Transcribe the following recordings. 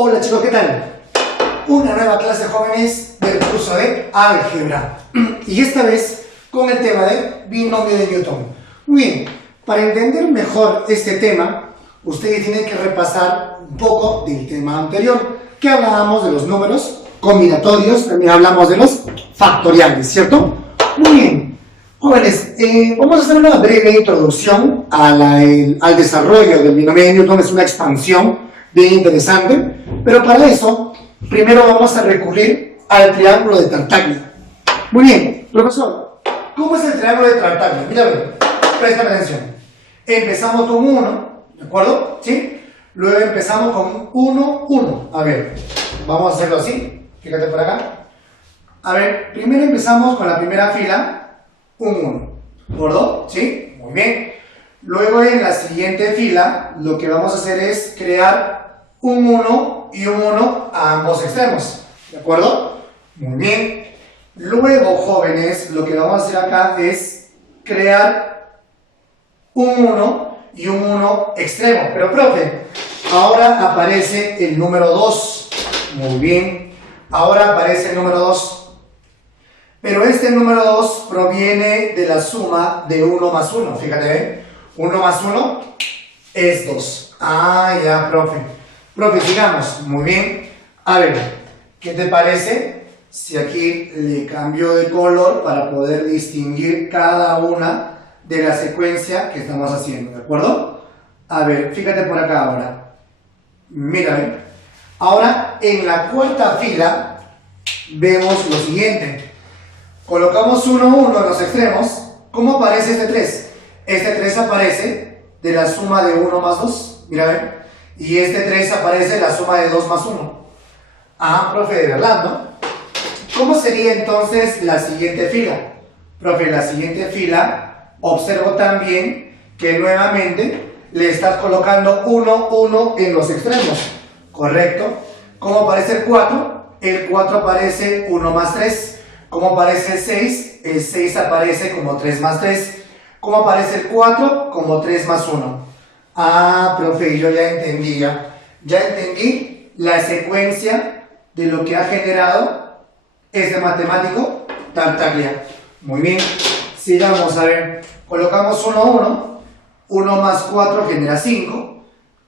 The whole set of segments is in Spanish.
Hola chicos, ¿qué tal? Una nueva clase jóvenes del curso de álgebra y esta vez con el tema de binomio de Newton. Muy bien, para entender mejor este tema ustedes tienen que repasar un poco del tema anterior que hablábamos de los números combinatorios, también hablamos de los factoriales, ¿cierto? Muy bien, jóvenes, vamos a hacer una breve introducción al desarrollo del binomio de Newton. Es una expansión bien interesante, pero para eso primero vamos a recurrir al triángulo de Tartaglia. Muy bien, profesor, ¿cómo es el triángulo de Tartaglia? Mira, presta atención. Empezamos con 1, ¿de acuerdo? ¿Sí? Luego empezamos con 1, 1. A ver, vamos a hacerlo así. Fíjate por acá. A ver, primero empezamos con la primera fila, un 1. ¿De acuerdo? ¿Sí? Muy bien. Luego en la siguiente fila, lo que vamos a hacer es crear un 1 y un 1 a ambos extremos. ¿De acuerdo? Muy bien. Luego, jóvenes, lo que vamos a hacer acá es crear un 1 y un 1 extremo. Pero, profe, ahora aparece el número 2. Muy bien. Ahora aparece el número 2. Pero este número 2 proviene de la suma de 1 más 1. Fíjate, ¿eh? 1 más 1 es 2. Ah, ya, profe. Profe, sigamos. Muy bien. A ver, ¿qué te parece si aquí le cambio de color para poder distinguir cada una de la secuencia que estamos haciendo? ¿De acuerdo? A ver, fíjate por acá ahora. Mira, ahora en la cuarta fila vemos lo siguiente. Colocamos 1, 1 en los extremos. ¿Cómo aparece este 3? Este 3 aparece de la suma de 1 más 2. Mira, ven. Y este 3 aparece de la suma de 2 más 1. Ah, profe, de verdad, ¿no? ¿Cómo sería entonces la siguiente fila? Profe, la siguiente fila, observo también que nuevamente le estás colocando 1, 1 en los extremos. ¿Correcto? ¿Cómo aparece el 4? El 4 aparece 1 más 3. ¿Cómo aparece el 6? El 6 aparece como 3 más 3. ¿Cómo aparece el 4? Como 3 más 1. Ah, profe, yo ya entendí, ya entendí la secuencia de lo que ha generado este matemático Tartaglia. Muy bien, sigamos a ver. Colocamos 1, 1. 1 más 4 genera 5.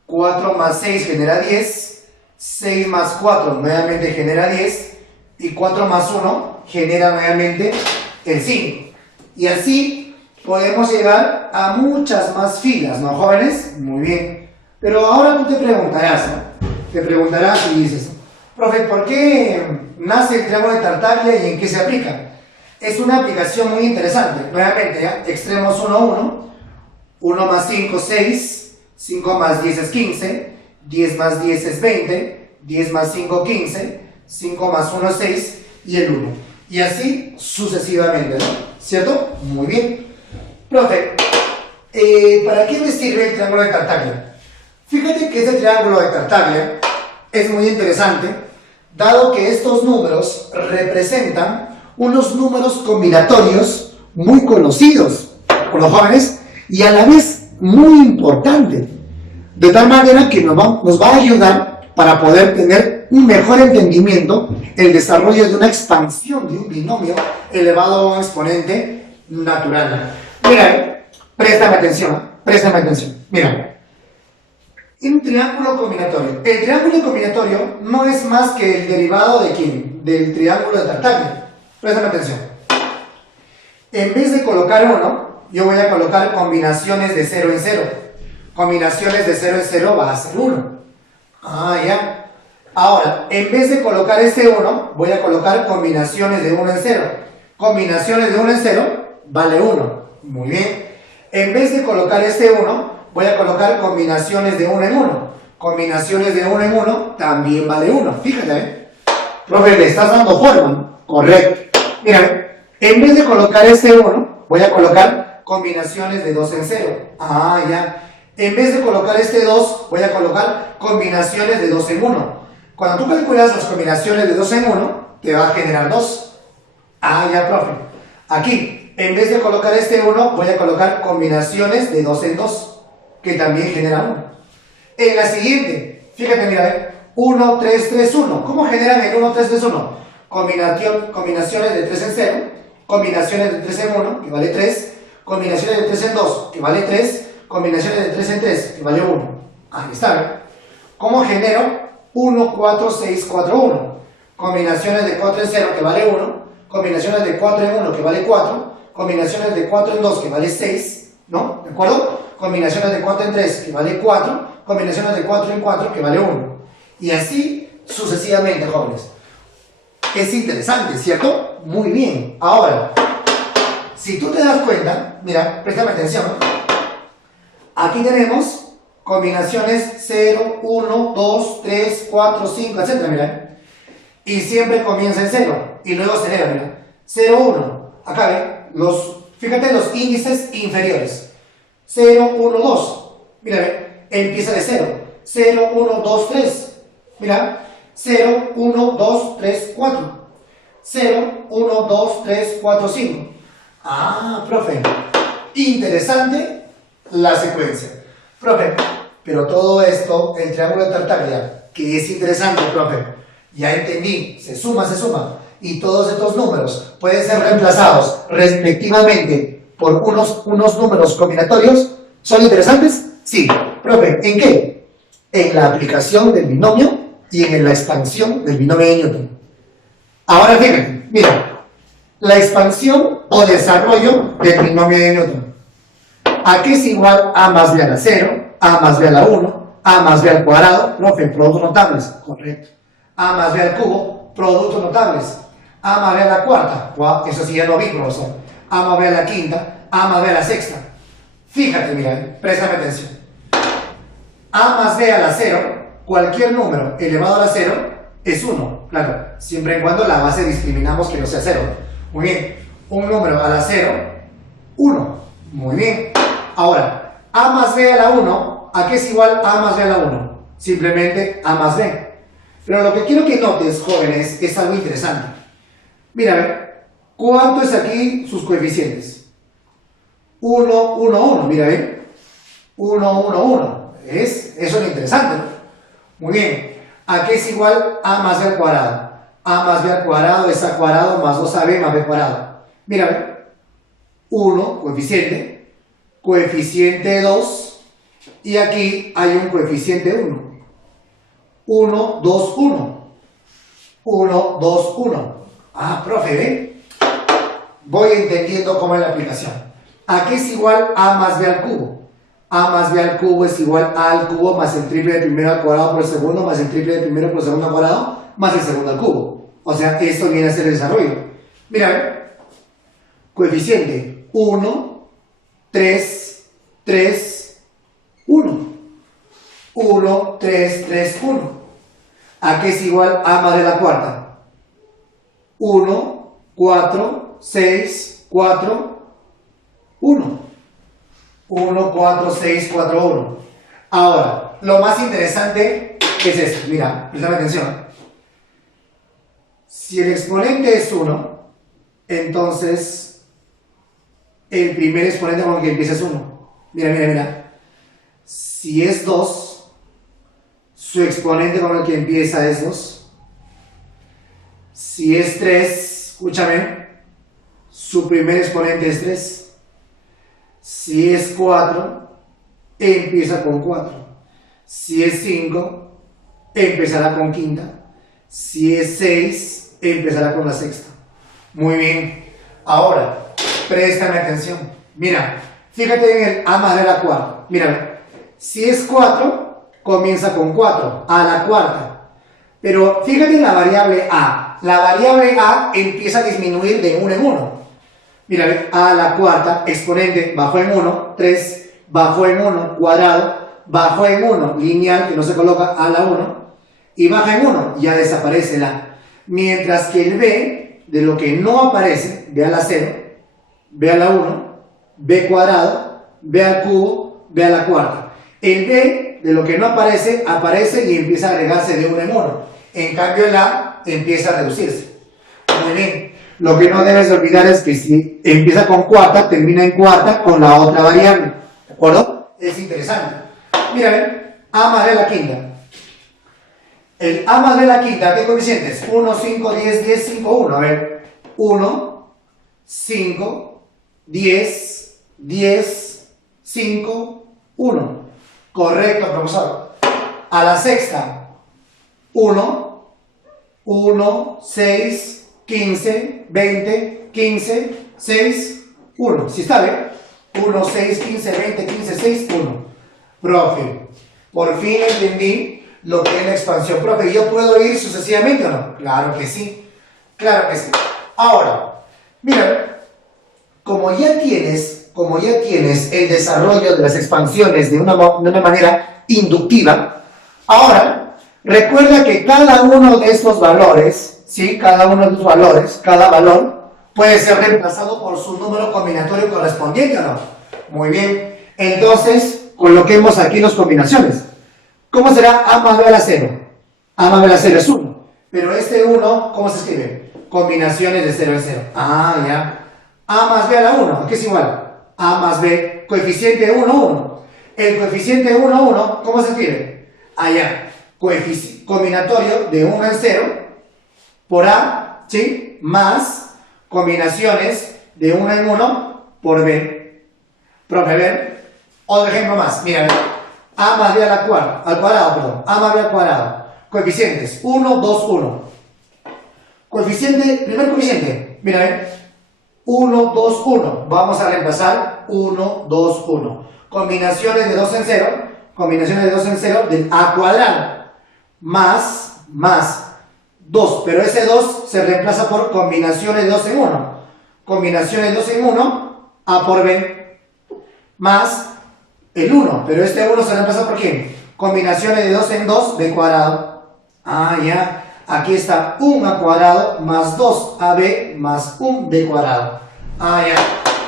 4 más 6 genera 10. 6 más 4 nuevamente genera 10. Y 4 más 1 genera nuevamente el 5. Y así podemos llegar a muchas más filas, ¿no, jóvenes? Muy bien. Pero ahora tú te preguntarás, ¿no? Te preguntarás y dices, profe, ¿por qué nace el triángulo de Tartaglia y en qué se aplica? Es una aplicación muy interesante. Nuevamente, ¿ya? Extremos 1, 1. 1 más 5, 6. 5 más 10 es 15. 10 más 10 es 20. 10 más 5, 15. 5 más 1 es 6. Y el 1. Y así sucesivamente, ¿no? ¿Cierto? Muy bien. Profe, ¿para qué me sirve el triángulo de Tartaglia? Fíjate que este triángulo de Tartaglia es muy interesante, dado que estos números representan unos números combinatorios muy conocidos por los jóvenes y a la vez muy importantes, de tal manera que nos va a ayudar para poder tener un mejor entendimiento, el desarrollo de una expansión de un binomio elevado a un exponente natural. Mira, préstame atención. Mira, un triángulo combinatorio. El triángulo combinatorio no es más que el derivado de ¿quién? Del triángulo de Tartaglia. Préstame atención. En vez de colocar 1, yo voy a colocar combinaciones de 0 en 0. Combinaciones de 0 en 0 va a ser 1. Ah, ya. Ahora, en vez de colocar este 1, voy a colocar combinaciones de 1 en 0. Combinaciones de 1 en 0 vale 1. Muy bien. En vez de colocar este 1, voy a colocar combinaciones de 1 en 1. Combinaciones de 1 en 1 también vale 1. Fíjate, ¿eh? Profe, le estás dando forma. Correcto. Mira, en vez de colocar este 1, voy a colocar combinaciones de 2 en 0. Ah, ya. En vez de colocar este 2, voy a colocar combinaciones de 2 en 1. Cuando tú calculas las combinaciones de 2 en 1, te va a generar 2. Ah, ya, profe. Aquí, en vez de colocar este 1, voy a colocar combinaciones de 2 en 2, que también genera 1. En la siguiente, fíjate, mira, 1, 3, 3, 1. ¿Cómo generan el 1, 3, 3, 1? Combinaciones de 3 en 0, combinaciones de 3 en 1, que vale 3, combinaciones de 3 en 2, que vale 3, combinaciones de 3 en 3, que vale 1. Ahí está, ¿eh? ¿Cómo genero 1, 4, 6, 4, 1? Combinaciones de 4 en 0, que vale 1, combinaciones de 4 en 1, que vale 4, combinaciones de 4 en 2, que vale 6, ¿no? ¿De acuerdo? Combinaciones de 4 en 3, que vale 4, combinaciones de 4 en 4, que vale 1. Y así sucesivamente, jóvenes. Es interesante, ¿cierto? Muy bien. Ahora, si tú te das cuenta, mira, préstame atención. Aquí tenemos combinaciones 0, 1, 2, 3, 4, 5, etc. Mira. Y siempre comienza en 0. Y luego se eleva, mira. 0, 1. Acá, ¿ve? Fíjate los índices inferiores. 0, 1, 2. Mira, ¿ve? Empieza de 0. 0, 1, 2, 3. Mira. 0, 1, 2, 3, 4. 0, 1, 2, 3, 4, 5. Ah, profe. Interesante la secuencia. Profe, pero todo esto, el triángulo de Tartaglia, que es interesante, profe. Ya entendí, se suma. Y todos estos números pueden ser reemplazados respectivamente por unos números combinatorios. ¿Son interesantes? Sí. Profe, ¿en qué? En la aplicación del binomio y en la expansión del binomio de Newton. Ahora fíjate, mira, la expansión o desarrollo del binomio de Newton. ¿A qué es igual a más b a la 0, a más b a la 1, a más b al cuadrado? Profe, productos notables, correcto. A más b al cubo, productos notables. A más b a la cuarta, wow, eso sí ya lo vi, profesor. A más b a la quinta, a más b a la sexta. Fíjate, mira, préstame atención. A más b a la 0, cualquier número elevado a la 0 es 1, claro, siempre y cuando la base discriminamos que no sea 0. Muy bien, un número a la 0, 1. Muy bien. Ahora, a más b a la 1, ¿a qué es igual a más b a la 1? Simplemente a más b. Pero lo que quiero que notes, jóvenes, es algo interesante. Mira, ¿cuánto es aquí sus coeficientes? 1, 1, 1, mira, ¿ve? 1, 1, 1. Eso es lo interesante, ¿no? Muy bien. ¿A qué es igual a más b al cuadrado? A más b al cuadrado es a cuadrado más 2ab más b cuadrado. Mira, ¿ve? 1, coeficiente, coeficiente 2, y aquí hay un coeficiente 1. 1, 2, 1. 1, 2, 1. Ah, profe, ¿ve? Voy entendiendo cómo es la aplicación. ¿A qué es igual a más b al cubo? A más b al cubo es igual a al cubo más el triple de primero al cuadrado por el segundo más el triple de primero por el segundo al cuadrado más el segundo al cubo. O sea, esto viene a ser el desarrollo. Mira, ¿ve? Coeficiente 1, 3, 3, 1. 1, 3, 3, 1. ¿A qué es igual a más de la cuarta? 1, 4, 6, 4, 1. 1, 4, 6, 4, 1. Ahora, lo más interesante es esto. Mira, prestame atención. Si el exponente es 1, entonces el primer exponente con el que empieza es 1. Mira. Si es 2, su exponente con el que empieza es 2. Si es 3, escúchame, su primer exponente es 3. Si es 4, empieza con 4. Si es 5, empezará con quinta. Si es 6, empezará con la sexta. Muy bien. Ahora, préstame atención. Mira, fíjate en el a más de la cuarta. Mira, si es 4, comienza con 4, a la cuarta. Pero fíjate en la variable a. La variable a empieza a disminuir de 1 en 1. Mira, a la cuarta, exponente, bajó en 1, 3, bajó en 1, cuadrado, bajó en 1, lineal, que no se coloca a la 1, y baja en 1, ya desaparece la. Mientras que el b, de lo que no aparece, b a la 0, b a la 1, b cuadrado, b al cubo, b a la cuarta. El b, de lo que no aparece, aparece y empieza a agregarse de 1 en 1. En cambio el a empieza a reducirse. Muy bien. Lo que no debes olvidar es que si empieza con cuarta, termina en cuarta con la otra variable. ¿De acuerdo? Es interesante. Mira, ven, a más b a la quinta. El a más b a la quinta, ¿qué coeficientes? 1, 5, 10, 10, 5, 1. A ver, 1, 5, 10, 10, 5, 1. Correcto, profesor. A la sexta, 1, 1, 6, 15, 20, 15, 6, 1. ¿Sí está bien? 1, 6, 15, 20, 15, 6, 1. Profe, por fin entendí lo que es la expansión. Profe, ¿yo puedo ir sucesivamente o no? Claro que sí. Claro que sí. Ahora, mira, como ya tienes el desarrollo de las expansiones de una manera inductiva, ahora recuerda que cada uno de estos valores, ¿sí? Cada uno de los valores, cada valor, puede ser reemplazado por su número combinatorio correspondiente, ¿o no? Muy bien. Entonces, coloquemos aquí las combinaciones. ¿Cómo será a más b a la 0? A más b a la 0 es 1. Pero este 1, ¿cómo se escribe? Combinaciones de 0 en 0. Ah, ya. A más b a la 1, ¿qué es igual? A más b, coeficiente 1, 1. El coeficiente 1, 1, ¿cómo se escribe? Ah, ya. Combinatorio de 1 en 0 por a, ¿sí? Más combinaciones de 1 en 1 por b. Profe, a ver, otro ejemplo más. Mira, a más b al cuadrado, perdón. A más b al cuadrado. Coeficientes, 1, 2, 1. Coeficiente, primer coeficiente, mira, 1, 2, 1. Vamos a reemplazar 1, 2, 1. Combinaciones de 2 en 0. Combinaciones de 2 en 0 del a cuadrado. Más 2. Pero ese 2 se reemplaza por combinaciones de 2 en 1. Combinaciones de 2 en 1, a por b. Más el 1. Pero este 1 se reemplaza por quién? Combinaciones de 2 en 2, b cuadrado. Ah, ya. Aquí está 1 a cuadrado más 2ab más 1b cuadrado. Ah, ya.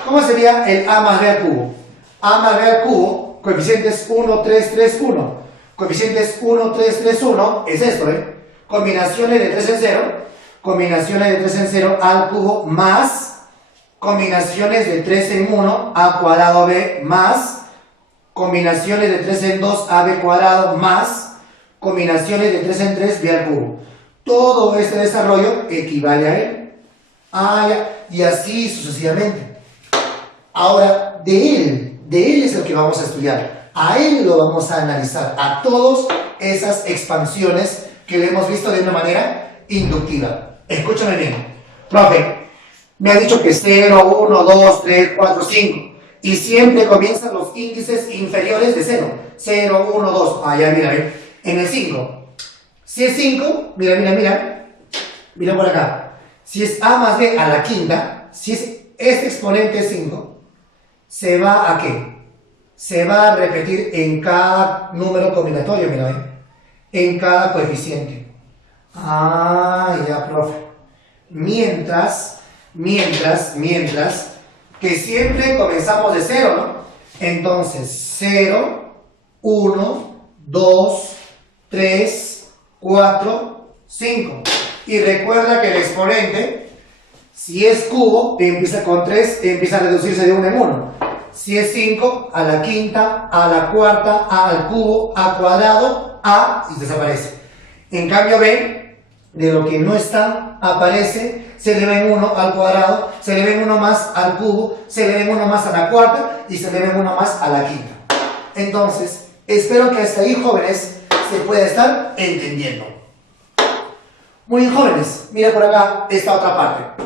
¿Cómo sería el a más b al cubo? A más b al cubo, coeficientes 1, 3, 3, 1. Coeficientes 1, 3, 3, 1 es esto, ¿eh? Combinaciones de 3 en 0. Combinaciones de 3 en 0 al cubo más combinaciones de 3 en 1 a cuadrado b más combinaciones de 3 en 2 ab cuadrado más combinaciones de 3 en 3 b al cubo. Todo este desarrollo equivale a él. Ah, ya. Y así sucesivamente. Ahora, de él es el que vamos a estudiar. A él lo vamos a analizar. A todas esas expansiones que le hemos visto de una manera inductiva. Escúchame bien. Profe, me ha dicho que 0, 1, 2, 3, 4, 5. Y siempre comienzan los índices inferiores de 0. 0, 1, 2. Ah, ya, mira, en el 5. Si es 5, mira por acá. Si es a más b a la quinta, si es este exponente es 5, ¿se va a qué? Se va a repetir en cada número combinatorio, mira, en cada coeficiente. Ah, ya, profe. Mientras, que siempre comenzamos de 0, ¿no? Entonces, 0, 1, 2, 3, 4, 5. Y recuerda que el exponente, si es cubo, empieza con 3, empieza a reducirse de 1 en 1. Si es 5, a la quinta, a la cuarta, a al cubo, a cuadrado, a y desaparece. En cambio, B, de lo que no está, aparece, se le ven 1 al cuadrado, se le ven 1 más al cubo, se le ven 1 más a la cuarta y se le ven 1 más a la quinta. Entonces, espero que hasta ahí, jóvenes, se pueda estar entendiendo. Muy bien, jóvenes, mira por acá esta otra parte.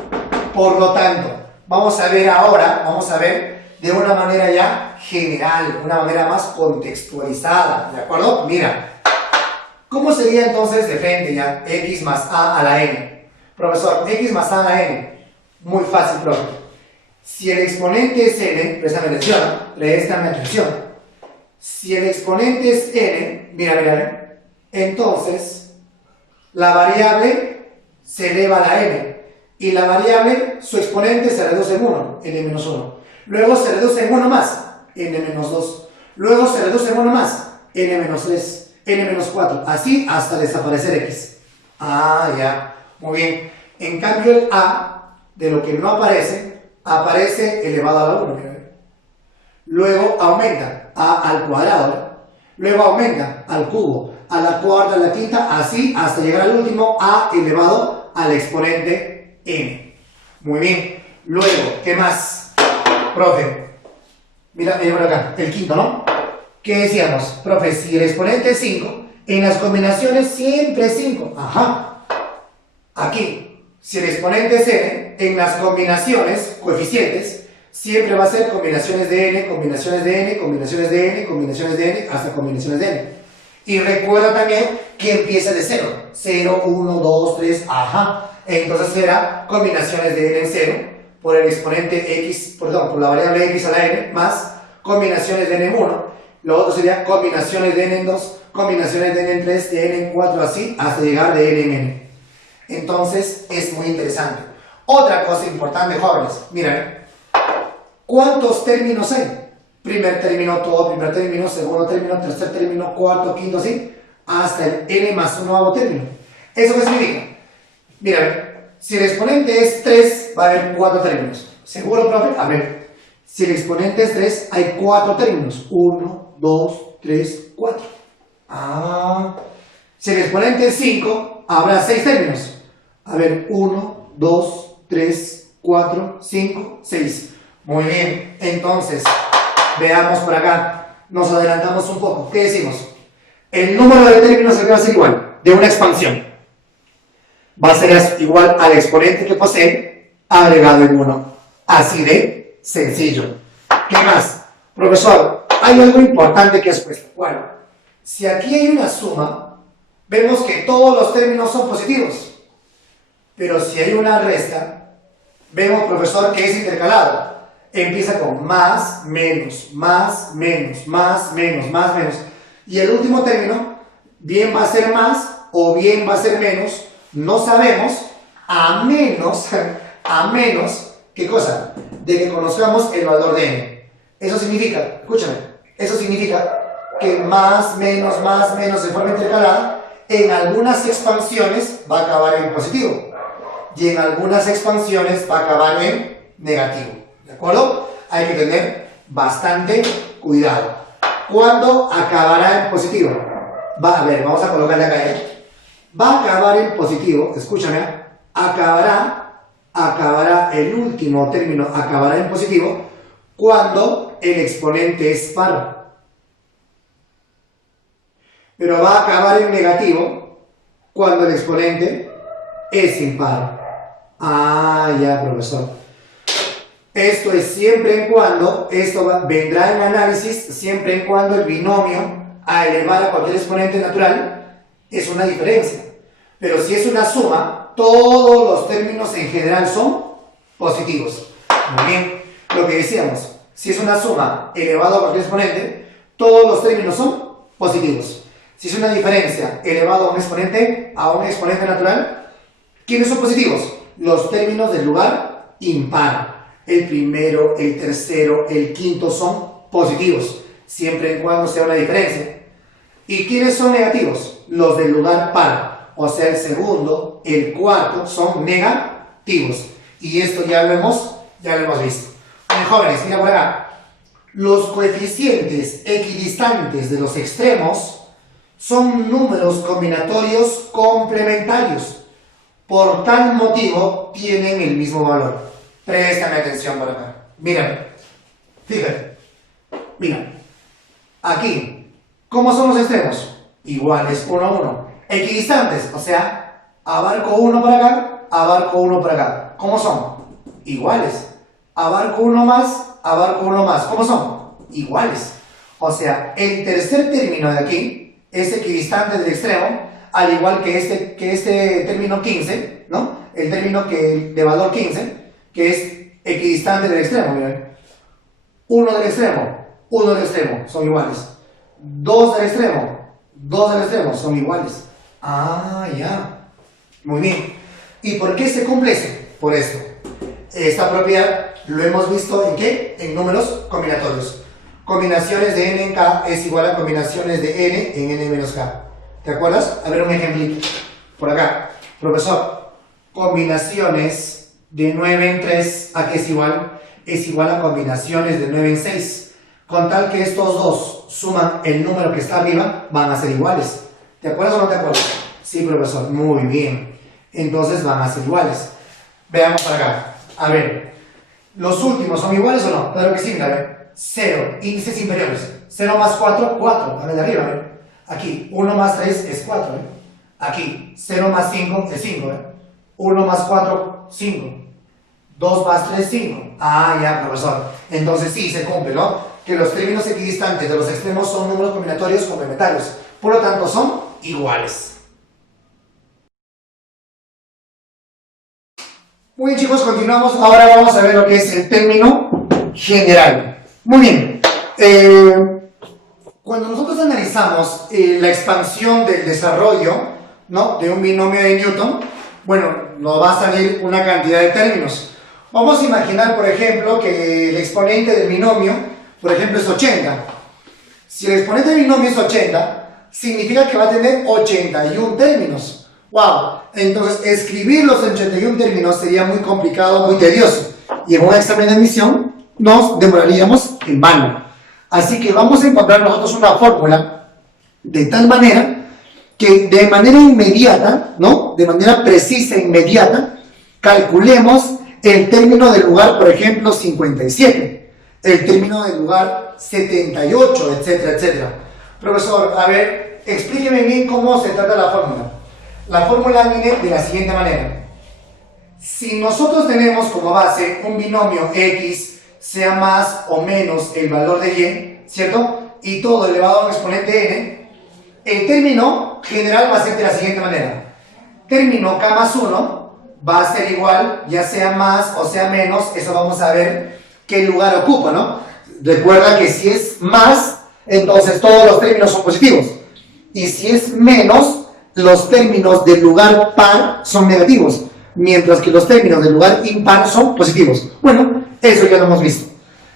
Por lo tanto, vamos a ver de una manera ya general, una manera más contextualizada, ¿de acuerdo? Mira, ¿cómo sería entonces de frente ya x más a la n? Profesor, x más a la n, muy fácil, profe. Si el exponente es n, préstame atención. Si el exponente es n, mira, entonces la variable se eleva a la n y la variable, su exponente se reduce en 1, n-1. Luego se reduce en 1 más, n-2. Luego se reduce en 1 más, n-3, n-4. Así hasta desaparecer x. Ah, ya. Muy bien. En cambio el a, de lo que no aparece, aparece elevado a la 1. Luego aumenta a al cuadrado. Luego aumenta al cubo. a la cuarta, a la quinta, así hasta llegar al último a elevado al exponente n. Muy bien. Luego, ¿qué más? Profe, mira por acá, el quinto, ¿no? ¿Qué decíamos? Profe, si el exponente es 5, en las combinaciones siempre es 5. Ajá. Aquí, si el exponente es n, en las combinaciones, coeficientes, siempre va a ser combinaciones de n, combinaciones de n, combinaciones de n, combinaciones de n, hasta combinaciones de n. Y recuerda también que empieza de 0. 0, 1, 2, 3, ajá. Entonces será combinaciones de n en 0 por el exponente x, perdón, por la variable x a la n, más combinaciones de n en 1. Lo otro sería combinaciones de n en 2, combinaciones de n en 3, de n en 4, así, hasta llegar de n en n. Entonces, es muy interesante. Otra cosa importante, jóvenes, miren, ¿cuántos términos hay? Primer término, todo primer término, segundo término, tercer término, cuarto, quinto, así, hasta el n más un nuevo término. ¿Eso qué significa? Mira, si el exponente es 3, va a haber 4 términos. ¿Seguro, profe? A ver, si el exponente es 3, hay 4 términos. 1, 2, 3, 4. Ah. Si el exponente es 5, habrá 6 términos. A ver, 1, 2, 3, 4, 5, 6. Muy bien, entonces, veamos por acá. Nos adelantamos un poco. ¿Qué decimos? El número de términos va a ser igual, de una expansión. Va a ser igual al exponente que posee, agregado en 1. Así de sencillo. ¿Qué más? Profesor, hay algo importante que has puesto. Bueno, si aquí hay una suma, vemos que todos los términos son positivos. Pero si hay una resta, vemos, profesor, que es intercalado. Empieza con más, menos, más, menos, más, menos, más, menos. Y el último término, bien va a ser más o bien va a ser menos. No sabemos, a menos, ¿qué cosa? De que conozcamos el valor de n. Eso significa, escúchame, eso significa que más, menos, de forma intercalada, en algunas expansiones va a acabar en positivo. Y en algunas expansiones va a acabar en negativo. ¿De acuerdo? Hay que tener bastante cuidado. ¿Cuándo acabará en positivo? Va a ver, vamos a colocarle acá. Va a acabar en positivo, escúchame, acabará el último término, acabará en positivo cuando el exponente es par. Pero va a acabar en negativo cuando el exponente es impar. Ah, ya, profesor. Esto es siempre en cuando, vendrá en análisis siempre en cuando el binomio a elevar a cualquier exponente natural es una diferencia. Pero si es una suma, todos los términos en general son positivos. Muy bien, lo que decíamos, si es una suma elevado a cualquier exponente, todos los términos son positivos. Si es una diferencia elevado a un exponente natural, ¿quiénes son positivos? Los términos del lugar impar. El primero, el tercero, el quinto son positivos, siempre y cuando sea una diferencia. ¿Y quiénes son negativos? Los del lugar par, o sea, el segundo, el cuarto son negativos. Y esto ya lo hemos visto. Bien, jóvenes, mira por acá. Los coeficientes equidistantes de los extremos son números combinatorios complementarios. Por tal motivo, tienen el mismo valor. Préstame atención por acá. Mira, fíjate. Mira, aquí, ¿cómo son los extremos? Iguales, 1 a 1. Equidistantes, o sea, abarco uno por acá, abarco uno por acá. ¿Cómo son? Iguales. Abarco uno más. ¿Cómo son? Iguales. O sea, el tercer término de aquí es equidistante del extremo, al igual que este término 15, ¿no? El término de valor 15, que es equidistante del extremo, miren. Uno del extremo, son iguales. Dos del extremo, son iguales. Ah, ya. Muy bien. ¿Y por qué se cumple eso? Por esto. Esta propiedad lo hemos visto en ¿qué? En números combinatorios. Combinaciones de n en k es igual a combinaciones de n en n menos k. ¿Te acuerdas? A ver un ejemplito. Por acá. Profesor, combinaciones de 9 en 3, ¿a qué es igual? Es igual a combinaciones de 9 en 6. Con tal que estos dos suman el número que está arriba, van a ser iguales. ¿Te acuerdas o no te acuerdas? Sí, profesor, muy bien. Entonces van a ser iguales. Veamos para acá. A ver, ¿los últimos son iguales o no? Claro que sí, mira, a ver. 0, índices inferiores. 0 más 4, 4. A ver, de arriba, a ver. Aquí, 1 más 3 es 4, ¿eh? Aquí, 0 más 5 es 5, ¿eh? 1 más 4, 5. 2 más 3, 5. Ah, ya, profesor. Entonces sí, se cumple, ¿no? Que los términos equidistantes de los extremos son números combinatorios complementarios. Por lo tanto, son iguales. Muy bien, chicos, continuamos. Ahora vamos a ver lo que es el término general. Muy bien. Cuando nosotros analizamos la expansión del desarrollo, ¿no?, de un binomio de Newton, bueno, nos va a salir una cantidad de términos. Vamos a imaginar, por ejemplo, que el exponente del binomio, por ejemplo, es 80. Si el exponente del binomio es 80, significa que va a tener 81 términos. ¡Wow! Entonces, escribir los 81 términos sería muy complicado, muy tedioso. Y en un examen de admisión nos demoraríamos en vano. Así que vamos a encontrar nosotros una fórmula de tal manera que de manera inmediata, ¿no?, de manera precisa e inmediata, calculemos el término del lugar, por ejemplo, 57, el término del lugar 78, etcétera, etcétera. Profesor, a ver, explíqueme bien cómo se trata la fórmula. La fórmula viene de la siguiente manera. Si nosotros tenemos como base un binomio x, sea más o menos el valor de y, ¿cierto?, y todo elevado a un exponente n, el término general va a ser de la siguiente manera. Término k más 1 va a ser igual, ya sea más o sea menos, eso vamos a ver qué lugar ocupa, ¿no? Recuerda que si es más, entonces todos los términos son positivos. Y si es menos, los términos del lugar par son negativos, mientras que los términos del lugar impar son positivos. Bueno, eso ya lo hemos visto.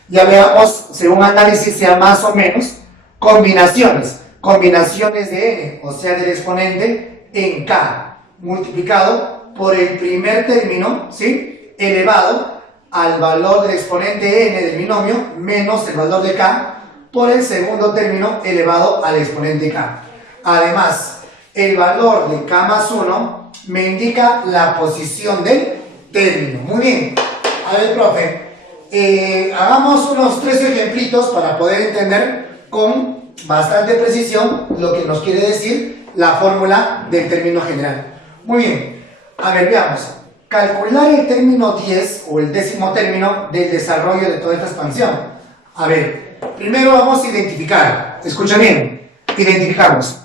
Ya veamos, según análisis, sea más o menos, combinaciones de n, o sea, del exponente en k, multiplicado por el primer término, ¿sí?, elevado al valor del exponente n del binomio, menos el valor de k, por el segundo término elevado al exponente k. Además, el valor de k más 1 me indica la posición del término. Muy bien. A ver, profe, hagamos unos 3 ejemplitos para poder entender con bastante precisión lo que nos quiere decir la fórmula del término general. Muy bien. A ver, veamos. Calcular el término 10 o el décimo término del desarrollo de toda esta expansión. A ver, primero vamos a identificar. Escucha bien. Identificamos.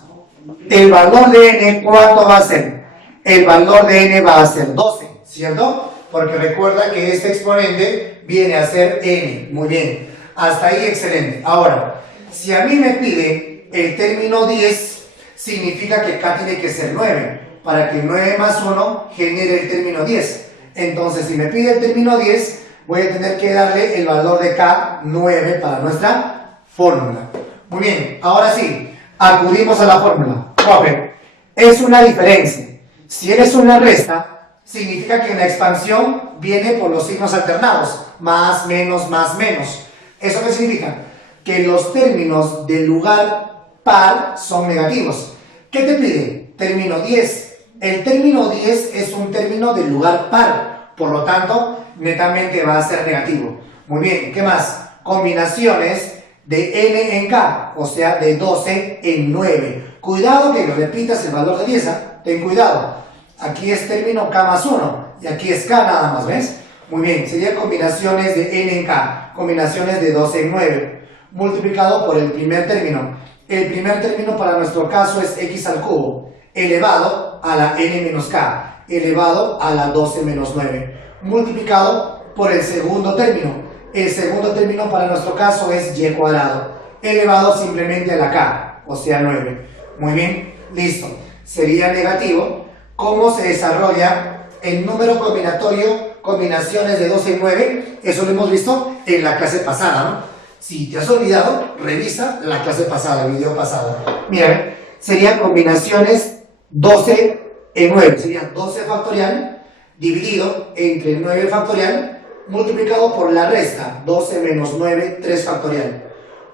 El valor de n, ¿cuánto va a ser? El valor de n va a ser 12, ¿cierto? Porque recuerda que este exponente viene a ser n. Muy bien. Hasta ahí, excelente. Ahora, si a mí me pide el término 10, significa que k tiene que ser 9, para que 9 más 1 genere el término 10. Entonces, si me pide el término 10, voy a tener que darle el valor de k 9 para nuestra fórmula. Muy bien, ahora sí, acudimos a la fórmula. Profe, es una diferencia. Si eres una resta, significa que en la expansión viene por los signos alternados, más, menos, más, menos. ¿Eso qué significa? Que los términos del lugar par son negativos. ¿Qué te pide? Término 10. El término 10 es un término del lugar par, por lo tanto, netamente va a ser negativo. Muy bien, ¿qué más? Combinaciones de n en k, o sea, de 12 en 9. Cuidado que repitas el valor de 10, ¿eh? Ten cuidado. Aquí es término k más 1, y aquí es k nada más, ¿ves? Muy bien, serían combinaciones de n en k, combinaciones de 12 en 9, multiplicado por el primer término. El primer término para nuestro caso es x al cubo, elevado a la n menos k, elevado a la 12 menos 9, multiplicado por el segundo término. El segundo término para nuestro caso es y cuadrado, elevado simplemente a la k, o sea 9. Muy bien, listo. Sería negativo. ¿Cómo se desarrolla el número combinatorio, combinaciones de 12 y 9? Eso lo hemos visto en la clase pasada, ¿no? Si te has olvidado, revisa la clase pasada, el video pasado. Mira, serían combinaciones 12 en 9. Serían 12 factorial dividido entre 9 factorial multiplicado por la resta, 12 menos 9, 3 factorial,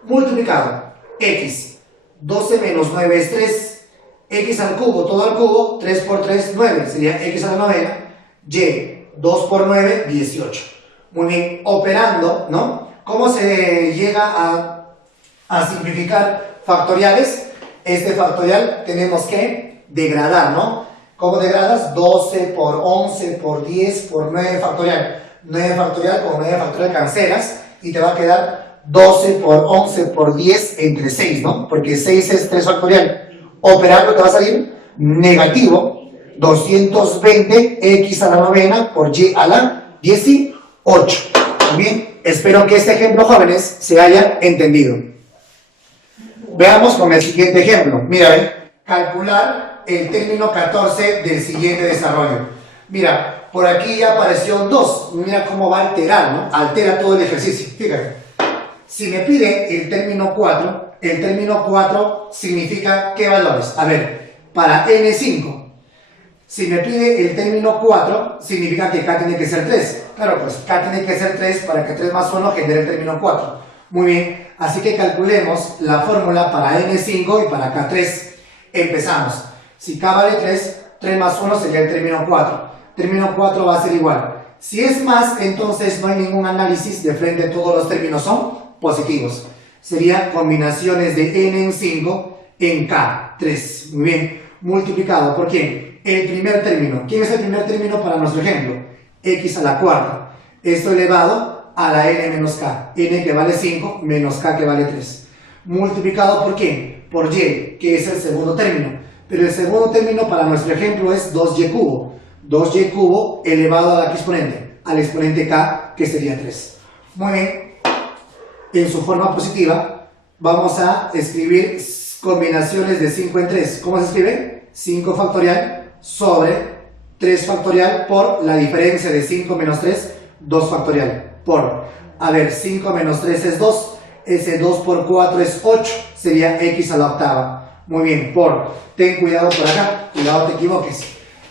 multiplicado, x, 12 menos 9 es 3, x al cubo, todo al cubo, 3 por 3, 9, sería x a la novena, y, 2 por 9, 18. Muy bien, operando, ¿no? ¿Cómo se llega a simplificar factoriales? Este factorial tenemos que degradar, ¿no? ¿Cómo degradas? 12 por 11 por 10 por 9 factorial. 9 factorial con 9 factorial cancelas y te va a quedar 12 por 11 por 10 entre 6, ¿no? Porque 6 es 3 factorial. Operando te va a salir negativo 220x a la novena por y a la 18. Muy bien, espero que este ejemplo, jóvenes, se haya entendido. Veamos con el siguiente ejemplo. Mira, ¿ven? Calcular el término 14 del siguiente desarrollo. Mira, por aquí ya apareció un 2. Mira cómo va a alterar, ¿no? Altera todo el ejercicio. Fíjate. Si me pide el término 4 significa ¿qué valores? A ver, para n5. Si me pide el término 4, significa que k tiene que ser 3. Claro, pues k tiene que ser 3 para que 3 más 1 genere el término 4. Muy bien, así que calculemos la fórmula para n5 y para k3. Empezamos. Si k vale 3, 3 más 1 sería el término 4. Término 4 va a ser igual. Si es más, entonces no hay ningún análisis, de frente todos los términos son positivos. Serían combinaciones de n en 5 en k3. Muy bien, multiplicado por ¿quién? El primer término. ¿Quién es el primer término para nuestro ejemplo? X a la cuarta. Esto elevado a la n menos k. N que vale 5 menos k que vale 3. Multiplicado por ¿quién? Por y, que es el segundo término. Pero el segundo término para nuestro ejemplo es 2y cubo. 2y cubo elevado a la exponente. Al exponente k, que sería 3. Muy bien. En su forma positiva, vamos a escribir combinaciones de 5 en 3. ¿Cómo se escribe? 5 factorial sobre 3 factorial por la diferencia de 5 menos 3, 2 factorial. Por, a ver, 5 menos 3 es 2. Ese 2 por 4 es 8. Sería x a la octava. Muy bien, por, ten cuidado por acá, cuidado te equivoques.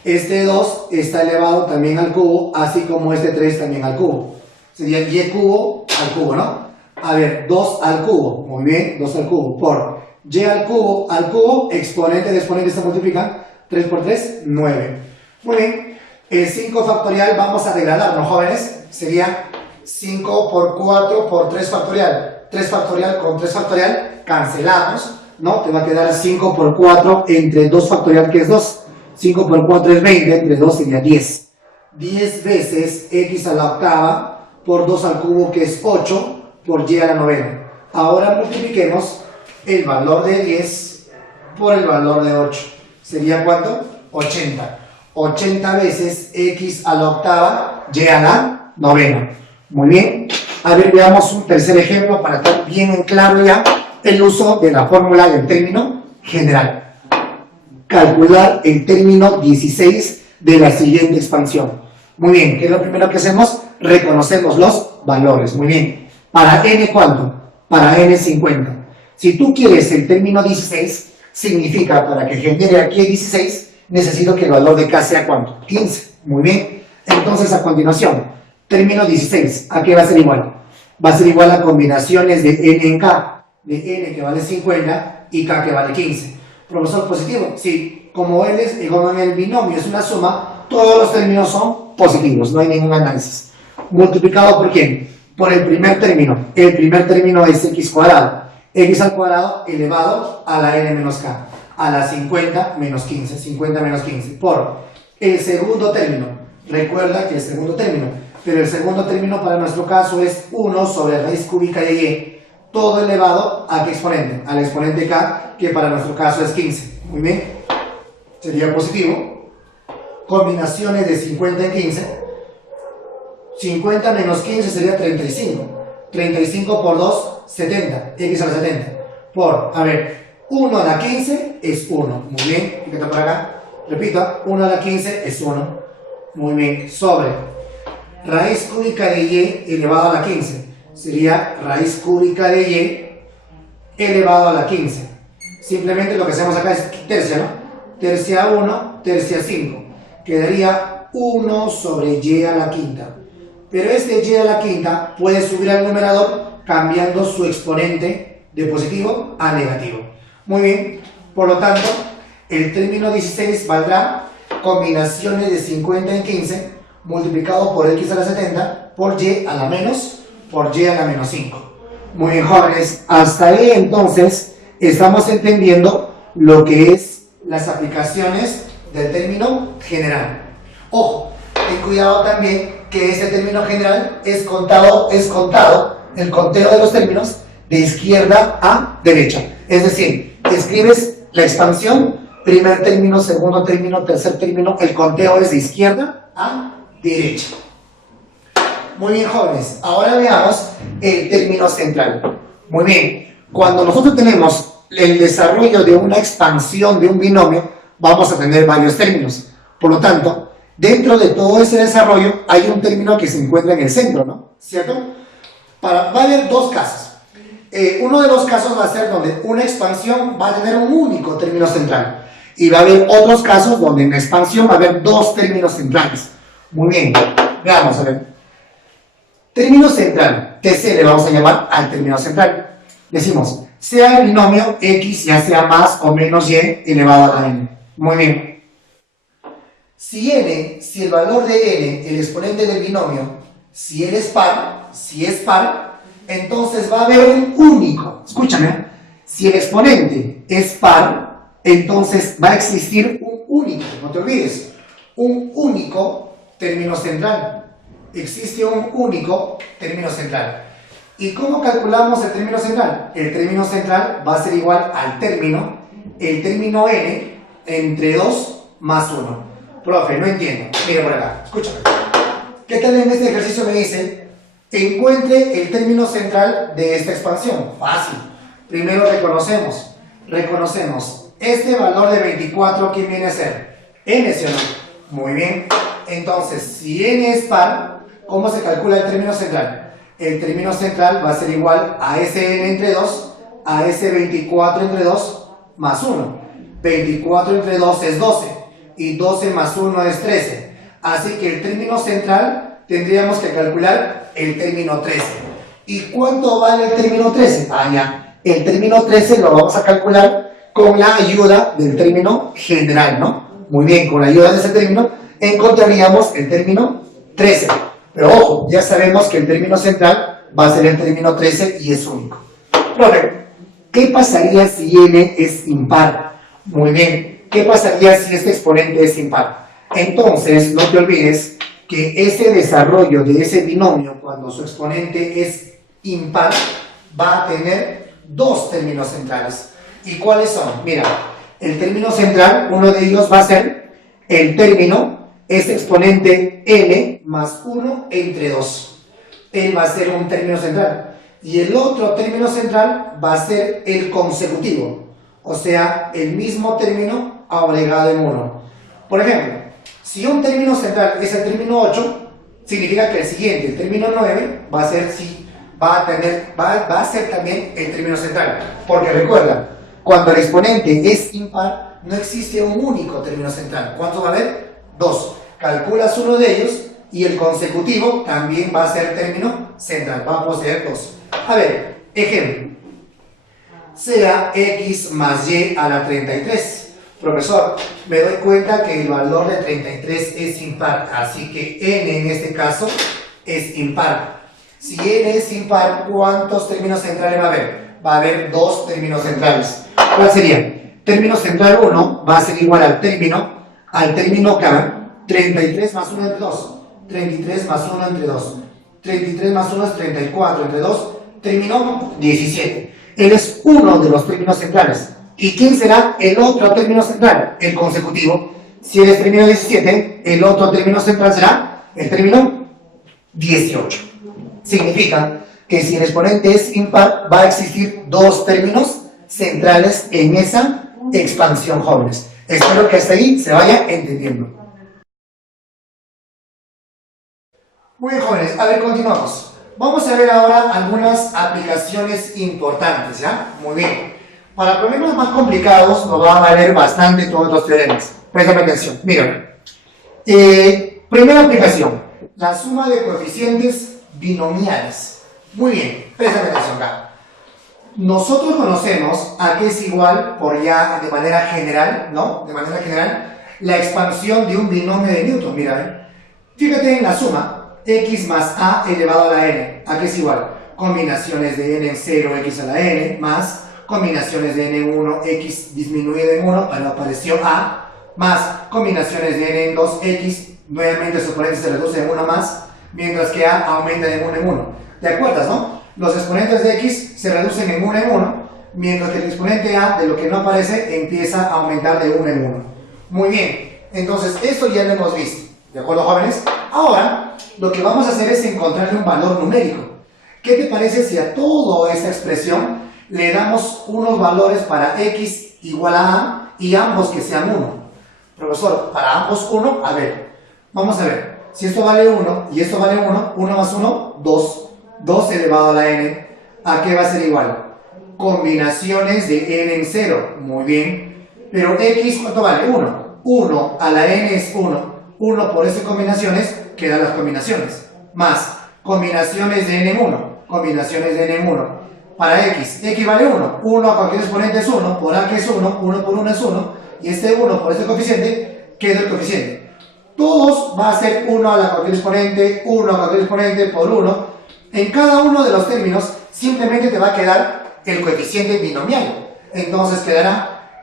Este 2 está elevado también al cubo, así como este 3 también al cubo. Sería y cubo al cubo, ¿no? A ver, 2 al cubo, muy bien, 2 al cubo, por y al cubo, exponente de exponente se multiplican, 3 por 3, 9. Muy bien, el 5 factorial vamos a degradarlo, jóvenes, sería 5 por 4 por 3 factorial, 3 factorial con 3 factorial, cancelamos, ¿no? Te va a quedar 5 por 4 entre 2 factorial, que es 2, 5 por 4 es 20, entre 2 sería 10. 10 veces x a la octava por 2 al cubo, que es 8, por y a la novena. Ahora multipliquemos el valor de 10 por el valor de 8. ¿Sería cuánto? 80. 80 veces x a la octava, y a la novena. Muy bien. A ver, veamos un tercer ejemplo para estar bien en claro ya el uso de la fórmula del término general. Calcular el término 16 de la siguiente expansión. Muy bien, ¿qué es lo primero que hacemos? Reconocemos los valores. Muy bien. ¿Para n cuánto? Para n 50. Si tú quieres el término 16, significa para que genere aquí el 16, necesito que el valor de k sea ¿cuánto? 15. Muy bien. Entonces, a continuación, término 16, ¿a qué va a ser igual? Va a ser igual a combinaciones de n en k, de n que vale 50 y k que vale 15. Profesor, positivo. Sí, como en el binomio es una suma, todos los términos son positivos, no hay ningún análisis. ¿Multiplicado por quién? Por el primer término. El primer término es x cuadrado. X al cuadrado elevado a la n menos k. A la 50 menos 15. 50 menos 15. Por el segundo término. Recuerda que el segundo término. Pero el segundo término para nuestro caso es 1 sobre raíz cúbica de y. Todo elevado a qué exponente? Al exponente k, que para nuestro caso es 15. Muy bien. Sería positivo. Combinaciones de 50 en 15. 50 menos 15 sería 35. 35 por 2, 70. X a la 70. Por, a ver, 1 a la 15 es 1. Muy bien. Fíjate por acá. Repito, 1 a la 15 es 1. Muy bien. Sobre raíz cúbica de y elevado a la 15. Sería raíz cúbica de y elevado a la 15. Simplemente lo que hacemos acá es tercia, ¿no? Tercia 1, tercia 5. Quedaría 1 sobre y a la quinta. Pero este y a la quinta puede subir al numerador cambiando su exponente de positivo a negativo. Muy bien, por lo tanto, El término 16 valdrá combinaciones de 50 en 15 multiplicado por x a la 70 por y a la menos por y a la menos 5. Muy bien, jóvenes, hasta ahí entonces estamos entendiendo lo que es las aplicaciones del término general. Ojo, ten cuidado también que este término general es contado el conteo de los términos de izquierda a derecha. Es decir, escribes la expansión, primer término, segundo término, tercer término, el conteo es de izquierda a derecha. Muy bien, jóvenes, ahora veamos el término central. Muy bien, cuando nosotros tenemos el desarrollo de una expansión de un binomio, vamos a tener varios términos. Por lo tanto, dentro de todo ese desarrollo hay un término que se encuentra en el centro, ¿no? ¿Cierto? Va a haber dos casos. Uno de los casos va a ser donde una expansión va a tener un único término central. Y va a haber otros casos donde en la expansión va a haber dos términos centrales. Muy bien, veamos a ver. Término central, TC le vamos a llamar al término central. Decimos, sea el binomio x ya sea más o menos y elevado a la n. Muy bien. Si el valor de n, el exponente del binomio, si es par, entonces va a haber un único. Escúchame, si el exponente es par, entonces va a existir un único, no te olvides, un único término central. Existe un único término central. ¿Y cómo calculamos el término central? El término central va a ser igual al término, el término n, entre 2 más 1. Profe, no entiendo. Mira por acá, escúchame. ¿Qué tal en este ejercicio me dice? Encuentre el término central de esta expansión. Fácil. Primero reconocemos este valor de 24, ¿quién viene a ser? N, ¿sí o no? Muy bien. Entonces, si n es par, ¿cómo se calcula el término central? El término central va a ser igual a ese n entre 2, a ese 24 entre 2, más 1. 24 entre 2 es 12, y 12 más 1 es 13. Así que el término central tendríamos que calcular el término 13. ¿Y cuánto vale el término 13? Ah, ya. El término 13 lo vamos a calcular con la ayuda del término general, ¿no? Muy bien, con la ayuda de ese término encontraríamos el término 13. Pero ojo, ya sabemos que el término central va a ser el término 13 y es único. Profe, ¿qué pasaría si n es impar? Muy bien, ¿qué pasaría si este exponente es impar? Entonces, no te olvides que ese desarrollo de ese binomio, cuando su exponente es impar, va a tener dos términos centrales. ¿Y cuáles son? Mira, el término central, uno de ellos va a ser el término, este exponente n más 1 entre 2. Él va a ser un término central. Y el otro término central va a ser el consecutivo. O sea, el mismo término agregado en 1. Por ejemplo, si un término central es el término 8, significa que el siguiente, el término 9, va a ser también el término central. Porque recuerda, cuando el exponente es impar, no existe un único término central. ¿Cuántos va a haber? 2. Calculas uno de ellos y el consecutivo también va a ser término central. Va a poseer 2. A ver, ejemplo. Sea x más y a la 33. Profesor, me doy cuenta que el valor de 33 es impar, así que n en este caso es impar. Si n es impar, ¿cuántos términos centrales va a haber? Va a haber dos términos centrales. ¿Cuál sería? Término central 1 va a ser igual al término K, 33 más 1 entre 2. 33 más 1 entre 2. 33 más 1 es 34 entre 2. Término 17. Él es uno de los términos centrales. ¿Y quién será el otro término central? El consecutivo. Si él es término 17, el otro término central será el término 18. Significa que si el exponente es impar, va a existir dos términos centrales en esa expansión, jóvenes. Espero que hasta ahí se vaya entendiendo. Muy bien, jóvenes, a ver, continuamos. Vamos a ver ahora algunas aplicaciones importantes, ¿ya? Muy bien. Para problemas más complicados nos va a valer bastante todos los teoremas. Préstame atención. Mira. Primera aplicación. La suma de coeficientes binomiales. Muy bien. Préstame atención acá. nosotros conocemos a que es igual, por ya de manera general, ¿no? De manera general, la expansión de un binomio de Newton. Mira, fíjate en la suma, x más a elevado a la n, ¿a qué es igual? Combinaciones de n en 0, x a la n, más combinaciones de n en 1, x disminuido en 1, pero apareció a, más combinaciones de n en 2, x, nuevamente su exponente se reduce en 1 más, mientras que a aumenta de 1 en 1. ¿Te acuerdas, no? Los exponentes de x se reducen en 1 en 1, mientras que el exponente a, de lo que no aparece, empieza a aumentar de 1 en 1. Muy bien, entonces esto ya lo hemos visto, ¿de acuerdo, jóvenes? Ahora, lo que vamos a hacer es encontrarle un valor numérico. ¿Qué te parece si a toda esta expresión le damos unos valores para x igual a y ambos que sean 1? Profesor, para ambos 1, a ver, vamos a ver, si esto vale 1 y esto vale 1, 1 más 1, 2, 2 elevado a la n, ¿a qué va a ser igual? Combinaciones de n en 0, muy bien, pero x, ¿cuánto vale? 1, 1 a la n es 1, 1 por esas combinaciones, quedan las combinaciones, más combinaciones de n en 1, combinaciones de n en 1, para x vale 1, 1 a cualquier exponente es 1, por a que es 1, 1 por 1 es 1, y este 1 por este coeficiente, queda el coeficiente. Todos va a ser 1 a la cualquier exponente, 1 a cualquier exponente por 1. En cada uno de los términos simplemente te va a quedar el coeficiente binomial. Entonces quedará,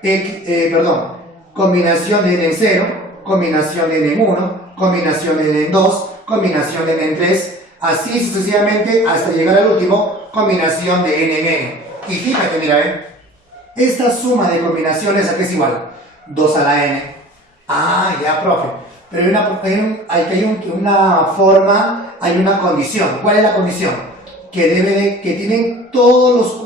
combinación de n en 0, combinación de n en 1, combinación de n en 2, combinación de n en 3, así sucesivamente hasta llegar al último, combinación de n en n. Y fíjate, mira, esta suma de combinaciones, ¿a qué es igual? 2 a la n. Ah, ya, profe. Pero hay una forma, hay una condición. ¿Cuál es la condición? Que tienen todos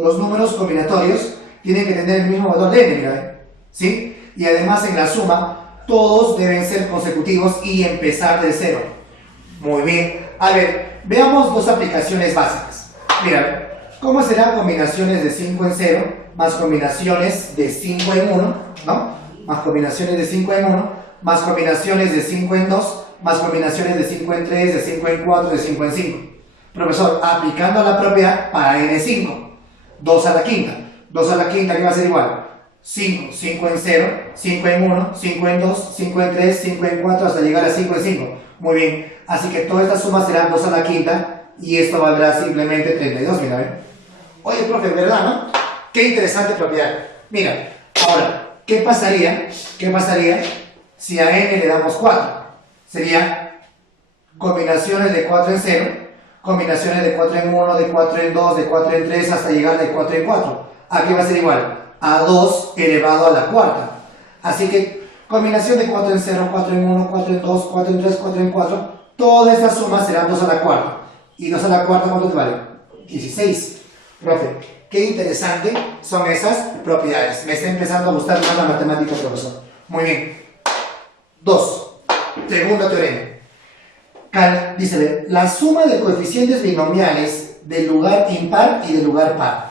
los números combinatorios, tienen que tener el mismo valor de n, mira, ¿sí? Y además en la suma, todos deben ser consecutivos y empezar de 0. Muy bien. A ver, veamos dos aplicaciones básicas. Mira, ¿cómo serán combinaciones de 5 en 0 más combinaciones de 5 en 1, ¿no? Más combinaciones de 5 en 1, más combinaciones de 5 en 2, más combinaciones de 5 en 3, de 5 en 4, de 5 en 5. Profesor, aplicando la propiedad para n5, 2 a la quinta. 2 a la quinta, ¿qué va a ser igual? 5, 5 en 0, 5 en 1, 5 en 2, 5 en 3, 5 en 4, hasta llegar a 5 en 5. Muy bien, así que todas estas sumas serán 2 a la quinta y esto valdrá simplemente 32, mira, ¿eh? Oye, profe, ¿verdad, no? Qué interesante propiedad. Mira, ahora, ¿qué pasaría si a n le damos 4? Sería combinaciones de 4 en 0, combinaciones de 4 en 1, de 4 en 2, de 4 en 3, hasta llegar de 4 en 4. Aquí va a ser igual a 2 elevado a la cuarta. Así que combinación de 4 en 0, 4 en 1, 4 en 2, 4 en 3, 4 en 4, todas estas sumas serán 2 a la cuarta. ¿Y 2 a la cuarta cuánto te vale? 16. Profe, qué interesante son esas propiedades. Me está empezando a gustar más la matemática, profesor. Muy bien. 2. Segundo teorema. Dice, la suma de coeficientes binomiales del lugar impar y del lugar par.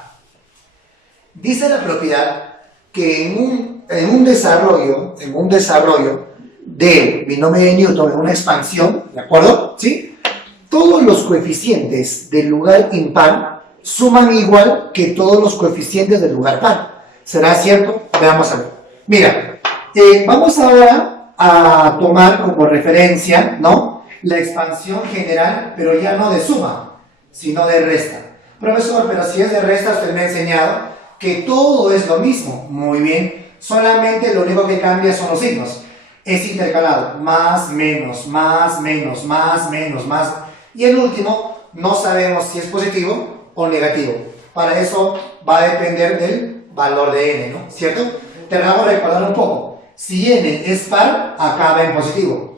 Dice la propiedad que en un desarrollo del binomio de Newton, en una expansión, ¿de acuerdo? ¿Sí? Todos los coeficientes del lugar impar suman igual que todos los coeficientes del lugar par. ¿Será cierto? Veamos a ver. Mira, vamos ahora a tomar como referencia, ¿no?, la expansión general, pero ya no de suma, sino de resta. Profesor, pero si es de resta, usted me ha enseñado que todo es lo mismo. Muy bien, solamente lo único que cambia son los signos. Es intercalado, más, menos, más, menos, más, menos, más. Y el último, no sabemos si es positivo o negativo. Para eso va a depender del valor de n, ¿no? ¿Cierto? Te hago recordar un poco. Si n es par, acaba en positivo.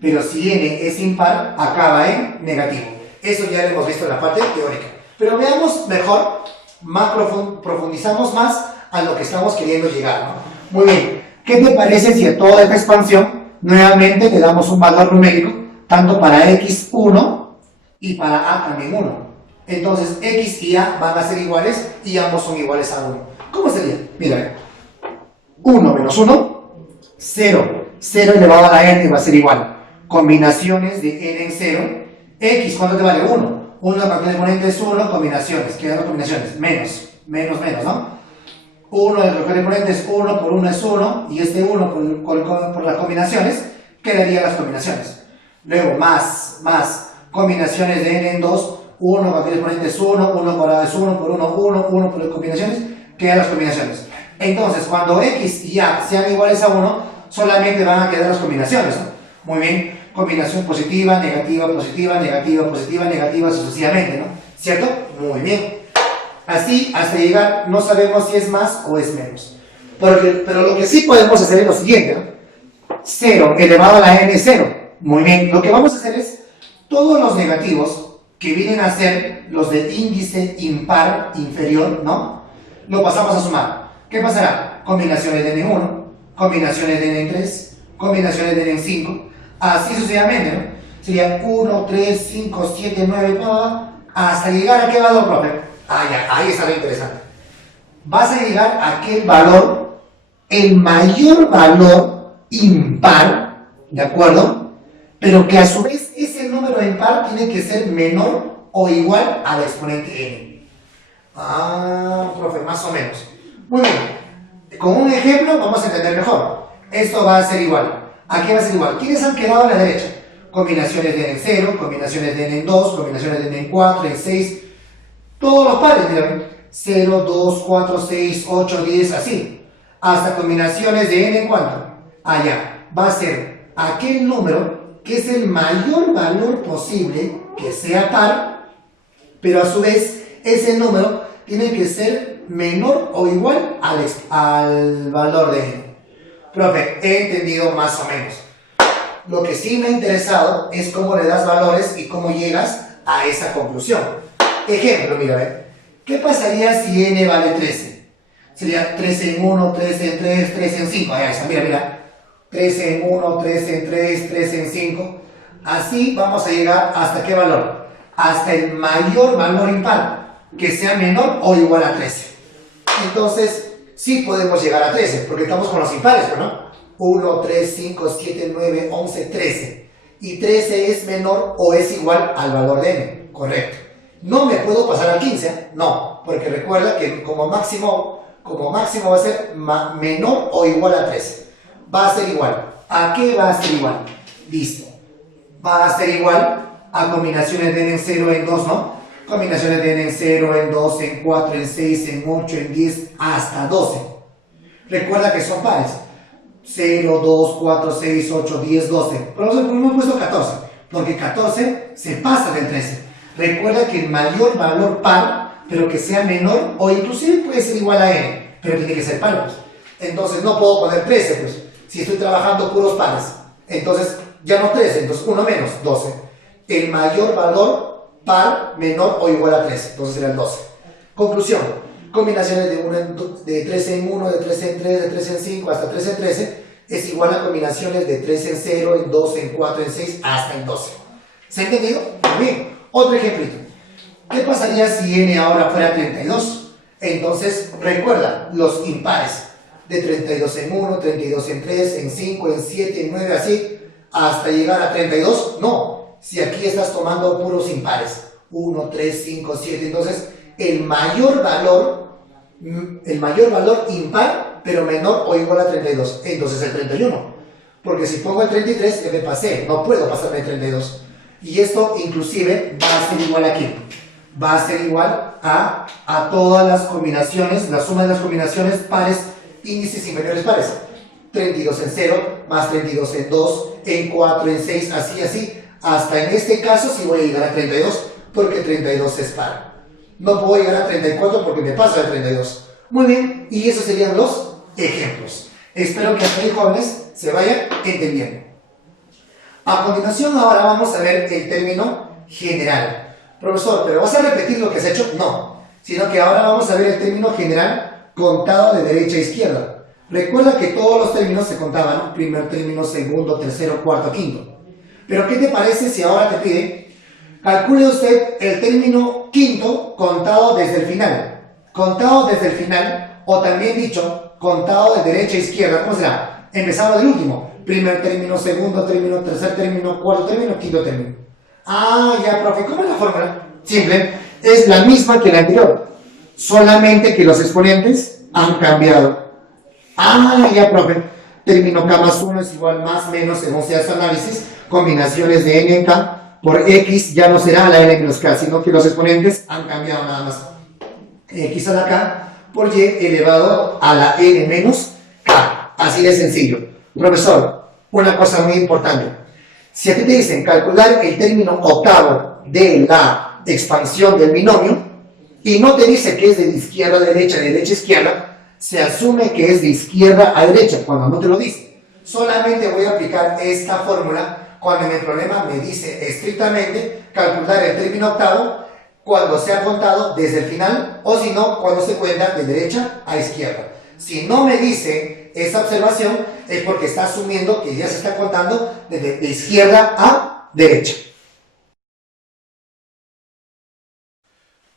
Pero si n es impar, acaba en negativo. Eso ya lo hemos visto en la parte teórica. Pero veamos mejor, más profundizamos más a lo que estamos queriendo llegar, ¿no? Muy bien. ¿Qué te parece si a toda esta expansión nuevamente le damos un valor numérico, tanto para x1 y para a también 1? Entonces x y a van a ser iguales y ambos son iguales a 1. ¿Cómo sería? Mira, 1 menos 1, 0. 0 elevado a la n va a ser igual. Combinaciones de n en 0. X, ¿cuánto te vale? 1. 1 cualquier exponente es 1, combinaciones. ¿Qué dan las combinaciones? Menos. menos, ¿no? 1 el exponente es 1 por 1 es 1, y este 1 por las combinaciones, quedarían las combinaciones. Luego, más combinaciones de n en 2, 1 cualquier exponente es 1, 1 cuadrado es 1 por 1, 1 por las combinaciones, quedan las combinaciones. Entonces, cuando x y a sean iguales a 1, solamente van a quedar las combinaciones, ¿no? Muy bien, combinación positiva, negativa, positiva, negativa, positiva, negativa, sucesivamente, ¿no? ¿Cierto? Muy bien. Así, hasta llegar, no sabemos si es más o es menos. Pero lo que sí podemos hacer es lo siguiente, ¿no? 0 elevado a la n es 0. Muy bien, lo que vamos a hacer es, todos los negativos que vienen a ser los del índice impar inferior, ¿no? Lo pasamos a sumar. ¿Qué pasará? Combinaciones de n1, combinaciones de n3, combinaciones de n5, así sucesivamente, ¿no? Sería 1, 3, 5, 7, 9, hasta llegar a qué valor, profe. Ahí está lo interesante. Vas a llegar a aquel valor, el mayor valor impar, ¿de acuerdo? Pero que a su vez ese número impar tiene que ser menor o igual al exponente n. Profe, más o menos. Muy bien. Con un ejemplo vamos a entender mejor. Esto va a ser igual. ¿A qué va a ser igual? ¿Quiénes han quedado a la derecha? Combinaciones de n en 0, combinaciones de n en 2, combinaciones de n en 4, en 6. Todos los pares, miren. 0, 2, 4, 6, 8, 10, así. Hasta combinaciones de n en cuánto. Allá. Va a ser aquel número que es el mayor valor posible que sea par, pero a su vez ese número tiene que ser menor o igual al valor de n. Profe, he entendido más o menos. Lo que sí me ha interesado es cómo le das valores y cómo llegas a esa conclusión. Ejemplo, mira, ¿ver? ¿Qué pasaría si n vale 13? Sería 13 en 1, 13 en 3, 13 en 5. Ahí está, mira. 13 en 1, 13 en 3, 13 en 5. Así vamos a llegar hasta qué valor. Hasta el mayor valor impar, que sea menor o igual a 13. Entonces, sí podemos llegar a 13, porque estamos con los impares, ¿no? 1, 3, 5, 7, 9, 11, 13. Y 13 es menor o es igual al valor de n, correcto. ¿No me puedo pasar al 15? No, porque recuerda que como máximo va a ser menor o igual a 13. Va a ser igual. ¿A qué va a ser igual? Listo. Va a ser igual a combinaciones de n en 0 en 2, ¿no? Combinaciones de n en 0, en 2, en 4, en 6, en 8, en 10, hasta 12. Recuerda que son pares. 0, 2, 4, 6, 8, 10, 12. Pero hemos puesto 14, porque 14 se pasa del 13. Recuerda que el mayor valor par, pero que sea menor, o inclusive puede ser igual a n, pero tiene que ser par, pues. Entonces no puedo poner 13, pues, si estoy trabajando puros pares. Entonces ya no 13, entonces 1 menos 12. El mayor valor par menor o igual a 13, entonces será el 12. Conclusión, combinaciones de 13 en 1, de 13 en 3, de 13 en 5 hasta 13 en 13 es igual a combinaciones de 13 en 0, en 2, en 4, en 6 hasta en 12. ¿Se ha entendido? Muy bien. Otro ejemplito. ¿Qué pasaría si n ahora fuera 32? Entonces, recuerda, los impares de 32 en 1, 32 en 3, en 5, en 7, en 9, así, hasta llegar a 32. No, si aquí estás tomando puros impares, 1, 3, 5, 7, entonces el mayor valor impar, pero menor o igual a 32, entonces el 31. Porque si pongo el 33, ya me pasé, no puedo pasarme el 32. Y esto inclusive va a ser igual aquí. Va a ser igual a todas las combinaciones, la suma de las combinaciones pares, índices inferiores pares. 32 en 0, más 32 en 2, en 4, en 6, así. Hasta en este caso sí voy a llegar a 32, porque 32 es par. No puedo llegar a 34 porque me paso de 32. Muy bien, y esos serían los ejemplos. Espero que hasta ahí, jóvenes, se vayan entendiendo. A continuación, ahora vamos a ver el término general. Profesor, ¿pero vas a repetir lo que has hecho? No, sino que ahora vamos a ver el término general contado de derecha a izquierda. Recuerda que todos los términos se contaban, primer término, segundo, tercero, cuarto, quinto. Pero ¿qué te parece si ahora te pide, calcule usted el término quinto contado desde el final? Contado desde el final, o también dicho, contado de derecha a izquierda. ¿Cómo será? Empezamos del último. Primer término, segundo término, tercer término, cuarto término, quinto término. Ya, profe, ¿cómo es la fórmula? Simple, es la misma que la anterior. solamente que los exponentes han cambiado. Ah, ya, profe. Término K más 1 es igual más menos, según sea su análisis, combinaciones de n en K por X ya no será la n menos K, sino que los exponentes han cambiado nada más. X a la K por Y elevado a la n menos K. Así de sencillo. Profesor, una cosa muy importante. Si a ti te dicen calcular el término octavo de la expansión del binomio y no te dice que es de izquierda a derecha, de derecha a izquierda, se asume que es de izquierda a derecha cuando no te lo dice. Solamente voy a aplicar esta fórmula cuando en el problema me dice estrictamente calcular el término octavo cuando se ha contado desde el final o si no, cuando se cuenta de derecha a izquierda. Si no me dice esa observación es porque está asumiendo que ya se está contando de izquierda a derecha.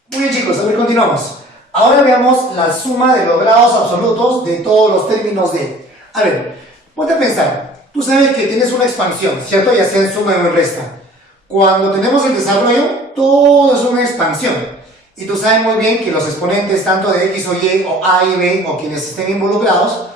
Muy bien, chicos, a ver, continuamos. Ahora veamos la suma de los grados absolutos de todos los términos de... A ver, ponte a pensar. Tú sabes que tienes una expansión, ¿cierto? Ya sea en suma o en resta. Cuando tenemos el desarrollo, todo es una expansión. Y tú sabes muy bien que los exponentes, tanto de X o Y, o A y B, o quienes estén involucrados,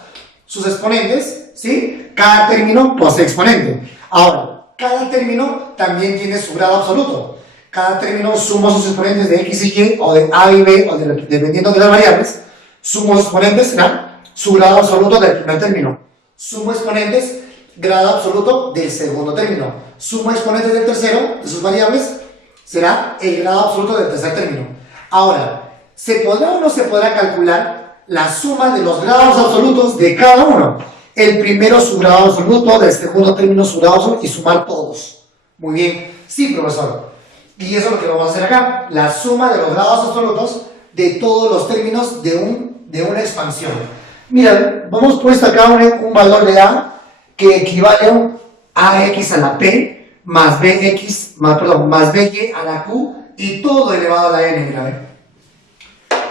sus exponentes, ¿sí? Cada término posee exponente. Ahora, cada término también tiene su grado absoluto. Cada término suma sus exponentes de X y Y, o de A y B, o dependiendo de las variables. Sumo los exponentes será su grado absoluto del primer término. Sumo exponentes, grado absoluto del segundo término. Sumo exponentes del tercero, de sus variables, será el grado absoluto del tercer término. Ahora, ¿se podrá o no se podrá calcular la suma de los grados absolutos de cada uno? El primero su grado absoluto, del segundo término su grado absoluto y sumar todos. Muy bien. Sí, profesor. Y eso es lo que vamos a hacer acá, la suma de los grados absolutos de todos los términos de una expansión. Mira, hemos puesto acá un valor de A que equivale a X a la P más BX, más BY a la Q y todo elevado a la N, mira,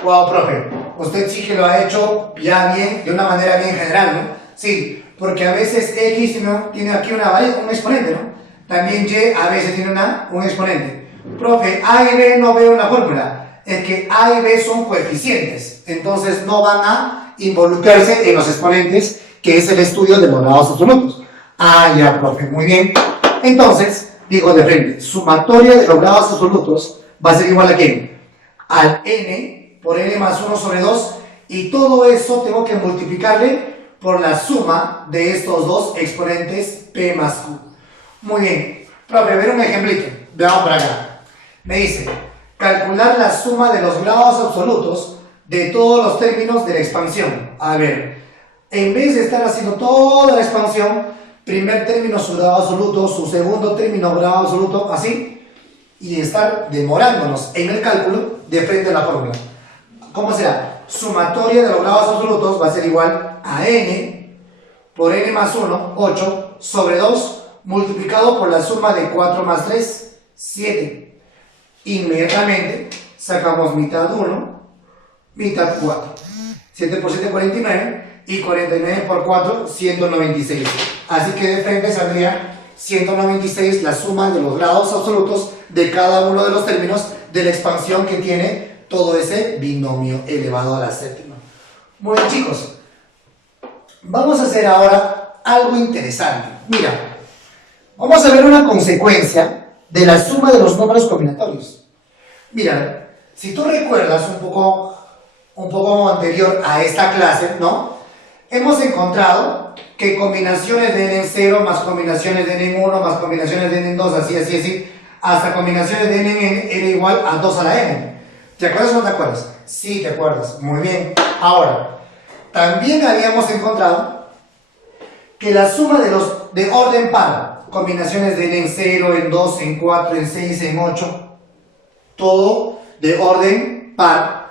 Wow, profe, usted sí que lo ha hecho ya bien, de una manera bien general, ¿no? Sí, porque a veces X tiene aquí un exponente, ¿no? También Y a veces tiene un exponente. Profe, A y B no veo la fórmula. Es que A y B son coeficientes. Entonces no van a involucrarse en los exponentes, que es el estudio de los grados absolutos. Ah, ya, profe, muy bien. Entonces, digo de frente, sumatoria de los grados absolutos va a ser igual a ¿quién? Al N por N más 1 sobre 2. Y todo eso tengo que multiplicarle por la suma de estos dos exponentes P más Q. Muy bien. Profe, a ver un ejemplito. Veamos por acá. Me dice, calcular la suma de los grados absolutos de todos los términos de la expansión. A ver, en vez de estar haciendo toda la expansión, primer término su grado absoluto, su segundo término grado absoluto, así, y estar demorándonos en el cálculo de frente a la fórmula. ¿Cómo será? Sumatoria de los grados absolutos va a ser igual a n por n más 1, 8, sobre 2, multiplicado por la suma de 4 más 3, 7. Inmediatamente sacamos mitad 1, mitad 4. 7 por 7, 49. Y 49 por 4, 196. Así que de frente saldría 196 la suma de los grados absolutos de cada uno de los términos de la expansión que tiene todo ese binomio elevado a la séptima. Muy bien, chicos. Vamos a hacer ahora algo interesante. Mira, vamos a ver una consecuencia de la suma de los números combinatorios. Mira, si tú recuerdas un poco anterior a esta clase, ¿no? Hemos encontrado que combinaciones de n en 0 más combinaciones de n en 1 más combinaciones de n en 2, así, hasta combinaciones de n en n era igual a 2 a la n. ¿Te acuerdas o no te acuerdas? Sí, te acuerdas. Muy bien. Ahora, también habíamos encontrado que la suma de orden par, combinaciones de n en 0, en 2, en 4, en 6, en 8, todo de orden par,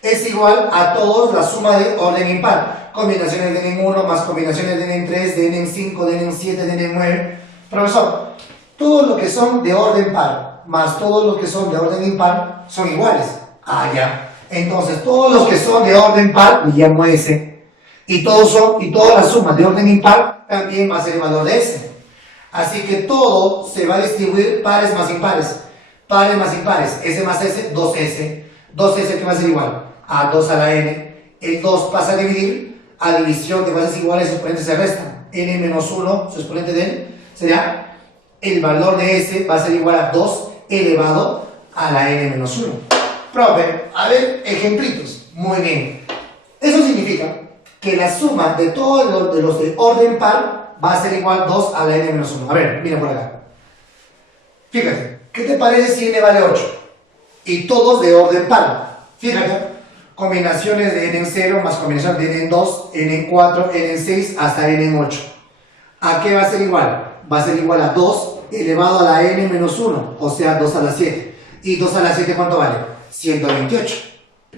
es igual a todos la suma de orden impar. Combinaciones de n en 1 más combinaciones de n en 3, de n en 5, de n en 7, de n en 9. Profesor, todo lo que son de orden par más todos los que son de orden impar son iguales. Ah, ya. Entonces, todos los que son de orden par, le llamo S. Y todas las sumas de orden impar también va a ser el valor de S. Así que todo se va a distribuir pares más impares. Pares más impares. S más S, 2S. 2S que va a ser igual. a 2 a la n, el 2 pasa a dividir, a división de bases iguales, sus exponentes se restan. N menos 1, su exponente de n, sería el valor de s va a ser igual a 2 elevado a la n menos 1. Profe, a ver, ejemplitos. Muy bien. Eso significa que la suma de todos los de orden par va a ser igual a 2 a la n menos 1. A ver, mira por acá. Fíjate, ¿qué te parece si n vale 8? Y todos de orden par. Fíjate, combinaciones de n en 0 más combinaciones de n en 2, n en 4, n en 6 hasta n en 8. ¿A qué va a ser igual? Va a ser igual a 2 elevado a la n menos 1, o sea 2 a la 7. ¿Y 2 a la 7 cuánto vale? 128.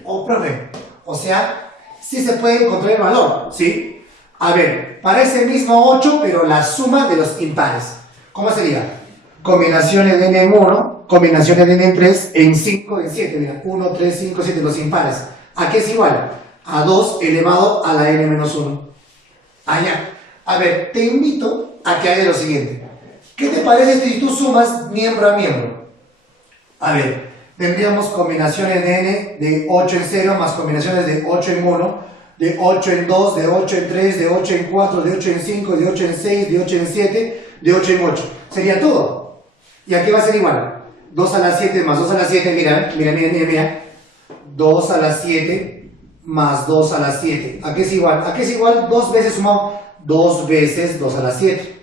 Oh, profe, o sea, sí se puede encontrar el valor, ¿sí? A ver, para ese mismo 8, pero la suma de los impares. ¿Cómo sería? Combinaciones de n en 1, combinaciones de n en 3, en 5, en 7. Mira, 1, 3, 5, 7, los impares. ¿A qué es igual? A 2 elevado a la n menos 1. Allá. A ver, te invito a que hagas lo siguiente. ¿Qué te parece si tú sumas miembro a miembro? A ver, tendríamos combinaciones de n de 8 en 0 más combinaciones de 8 en 1, de 8 en 2, de 8 en 3, de 8 en 4, de 8 en 5, de 8 en 6, de 8 en 7, de 8 en 8. Sería todo. ¿Y aquí va a ser igual? 2 a la 7 más 2 a la 7, mira. 2 a la 7 más 2 a la 7. ¿A qué es igual? ¿A qué es igual? 2 veces sumado 2 veces 2 a la 7.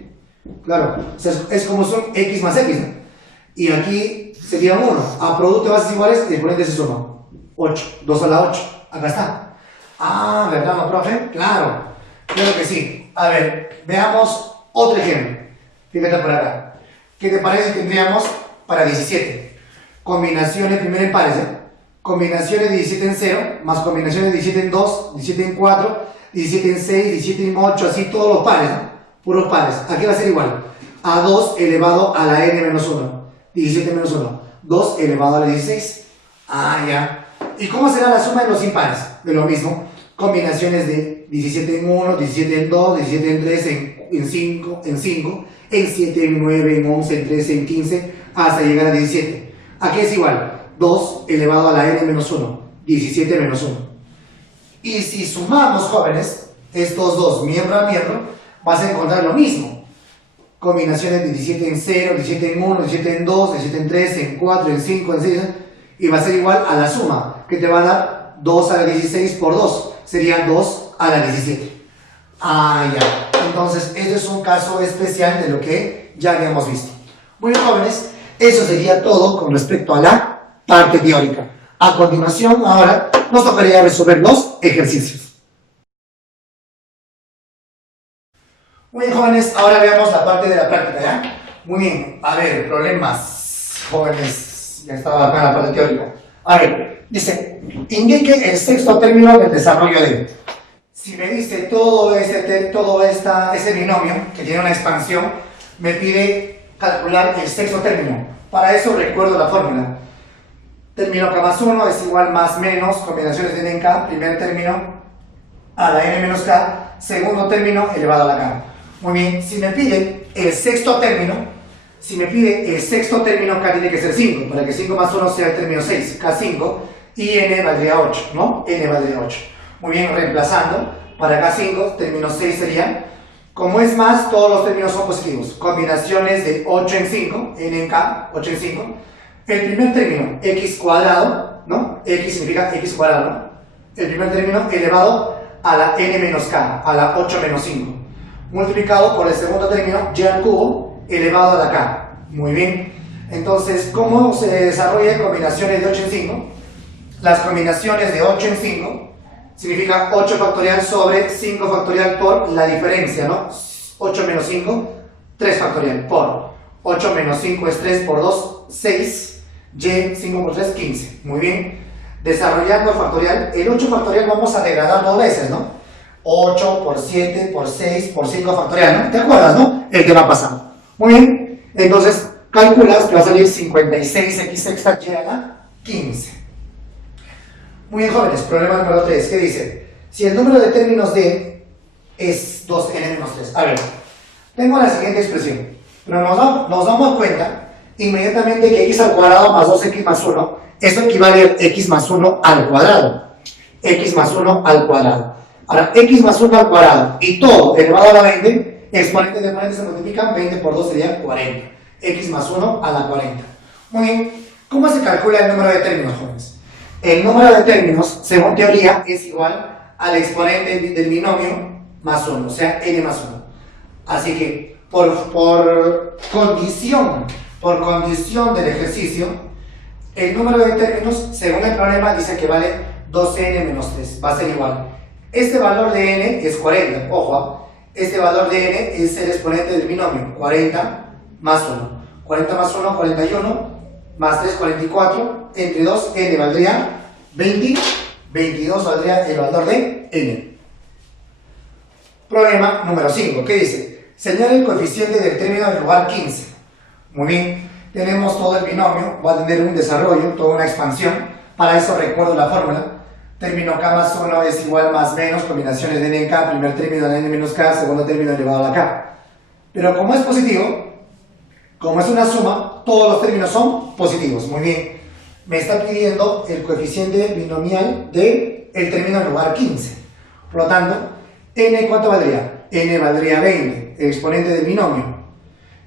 Claro, o sea, es como son x más x, ¿no? Y aquí sería 1. A producto de bases iguales, el exponente se suma. 8. 2 a la 8. Acá está. Ah, ¿verdad, no, profe? Claro. Claro que sí. A ver, veamos otro ejemplo. Fíjate por acá. ¿Qué te parece si tendríamos para 17? Combinaciones primero en pares, ¿eh? Combinaciones de 17 en 0, más combinaciones de 17 en 2, 17 en 4, 17 en 6, 17 en 8, así todos los pares, ¿no? Puros pares. Aquí va a ser igual a 2 elevado a la n menos 1. 17 menos 1. 2 elevado a la 16. Ah, ya. ¿Y cómo será la suma de los impares? De lo mismo. Combinaciones de 17 en 1, 17 en 2, 17 en 3, en 5, en 7, en 9, en 11, en 13, en 15, hasta llegar a 17. Aquí es igual. 2 elevado a la n menos 1. 17 menos 1. Y si sumamos, jóvenes, estos dos miembro a miembro, vas a encontrar lo mismo. Combinaciones de 17 en 0, 17 en 1, 17 en 2, 17 en 3, en 4, en 5, en 6, y va a ser igual a la suma, que te va a dar 2 a la 16 por 2, sería 2 a la 17. Ah, ya. Entonces, este es un caso especial de lo que ya habíamos visto. Muy bien, jóvenes, eso sería todo con respecto a la parte teórica. A continuación, ahora, nos tocaría resolver los ejercicios. Muy bien, jóvenes, ahora veamos la parte de la práctica, ¿ya? Muy bien, a ver, problemas, jóvenes, ya estaba acá en la parte teórica. A ver, dice, indique el sexto término del desarrollo de... Si me dice todo ese binomio, que tiene una expansión, me pide calcular el sexto término. Para eso recuerdo la fórmula. Término k más 1 es igual más menos, combinaciones de n en k, primer término a la n menos k, segundo término elevado a la k. Muy bien, si me pide el sexto término, k tiene que ser 5, para que 5 más 1 sea el término 6, k5, y n valdría 8, ¿no? N valdría 8. Muy bien, reemplazando, para k5, término 6 sería, como es más, todos los términos son positivos. Combinaciones de 8 en 5, n en k, 8 en 5. El primer término, x cuadrado, ¿no? X significa x cuadrado, ¿no? El primer término elevado a la n menos k, a la 8 menos 5. Multiplicado por el segundo término, y al cubo, elevado a la k. Muy bien. Entonces, ¿cómo se desarrollan combinaciones de 8 en 5? Las combinaciones de 8 en 5 significa 8 factorial sobre 5 factorial por la diferencia, ¿no? 8 menos 5, 3 factorial por 8 menos 5 es 3 por 2, 6, y 5 por 3, 15. Muy bien. Desarrollando el factorial, el 8 factorial vamos a degradar dos veces, ¿no? 8 por 7 por 6 por 5 factorial, ¿no? ¿Te acuerdas, no? El que va pasando. Muy bien. Entonces, calculas que va a salir 56x sexta y a la 15. Muy bien, jóvenes, problema número 3, ¿qué dice? Si el número de términos de es 2n-3. A ver, tengo la siguiente expresión, pero nos damos cuenta inmediatamente que x al cuadrado más 2x más 1, esto equivale a x más 1 al cuadrado. x más 1 al cuadrado. Ahora, x más 1 al cuadrado y todo elevado a la 20, exponente de exponente se multiplican, 20 por 2 sería 40. X más 1 a la 40. Muy bien, ¿cómo se calcula el número de términos, jóvenes? El número de términos, según teoría, es igual al exponente del binomio más 1, o sea, n más 1. Así que, por condición del ejercicio, el número de términos, según el problema, dice que vale 2n menos 3, va a ser igual. Este valor de n es 40, ojo, este valor de n es el exponente del binomio, 40 más 1. 40 más 1, 41, más 3, 44, entre 2, n valdría 20, 22 valdría el valor de n. Problema número 5, ¿qué dice? Señala el coeficiente del término del lugar 15. Muy bien, tenemos todo el binomio, va a tener un desarrollo, toda una expansión. Para eso recuerdo la fórmula. Término k más 1 es igual más menos, combinaciones de n en k, primer término de n menos k, segundo término elevado a la k. Pero como es positivo, como es una suma, todos los términos son positivos. Muy bien, me está pidiendo el coeficiente binomial del término del lugar 15. Por lo tanto, n ¿cuánto valdría? N valdría 20, el exponente del binomio.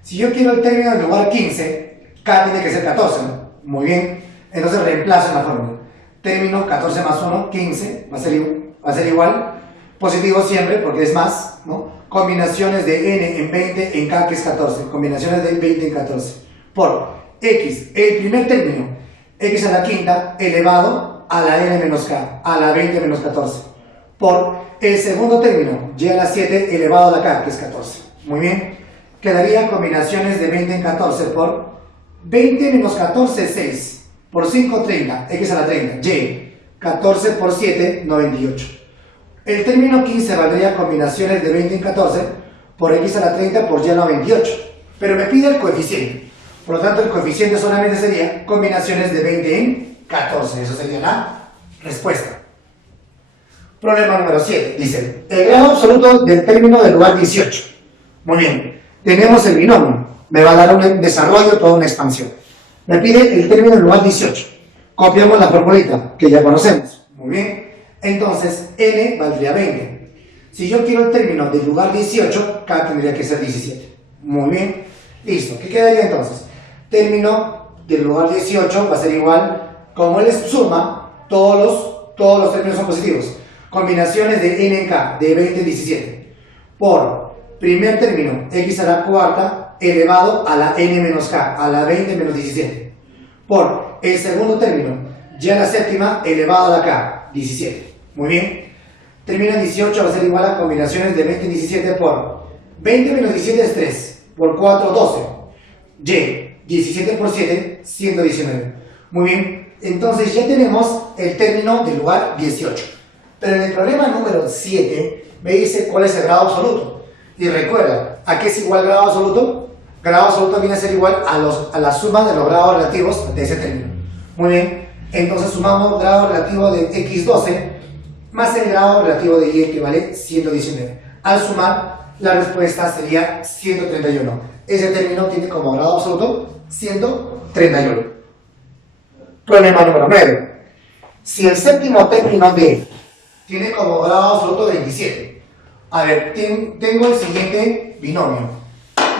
Si yo quiero el término del lugar 15, k tiene que ser 14, ¿no? Muy bien, entonces reemplazo en la fórmula. Término 14 más 1, 15, va a ser igual, positivo siempre porque es más, ¿no? Combinaciones de n en 20 en k que es 14, combinaciones de 20 en 14, por x, el primer término, x a la quinta elevado a la n menos k, a la 20 menos 14, por el segundo término, y a la 7 elevado a la k que es 14. Muy bien, quedaría combinaciones de 20 en 14 por 20 menos 14, 6. Por 5, 30, x a la 30, y 14 por 7, 98. El término 15 valdría combinaciones de 20 en 14 por x a la 30 por y a la 28. Pero me pide el coeficiente. Por lo tanto, el coeficiente solamente sería combinaciones de 20 en 14. Eso sería la respuesta. Problema número 7. Dice, el grado absoluto del término del lugar 18. Muy bien. Tenemos el binomio. Me va a dar un desarrollo, toda una expansión. Me pide el término del lugar 18. Copiamos la formulita, que ya conocemos. Muy bien. Entonces, n valdría 20. Si yo quiero el término del lugar 18, k tendría que ser 17. Muy bien. Listo. ¿Qué quedaría entonces? Término del lugar 18 va a ser igual, como él es suma, todos los términos son positivos. Combinaciones de n en k, de 20 en 17. Por primer término, x a la cuarta, elevado a la n menos k, a la 20 menos 17. Por el segundo término, y a la séptima, elevado a la k, 17. Muy bien. Término 18 va a ser igual a combinaciones de 20 y 17 por 20 menos 17 es 3, por 4, 12. Y, 17 por 7, 119. Muy bien. Entonces ya tenemos el término del lugar 18. Pero en el problema número 7 me dice cuál es el grado absoluto. Y recuerda, ¿a qué es igual el grado absoluto? Grado absoluto viene a ser igual a la suma de los grados relativos de ese término. Muy bien, entonces sumamos grado relativo de x12 más el grado relativo de y que vale 119. Al sumar, la respuesta sería 131. Ese término tiene como grado absoluto 131. Problema número 9. Si el séptimo término de tiene como grado absoluto 27. A ver, tengo el siguiente binomio.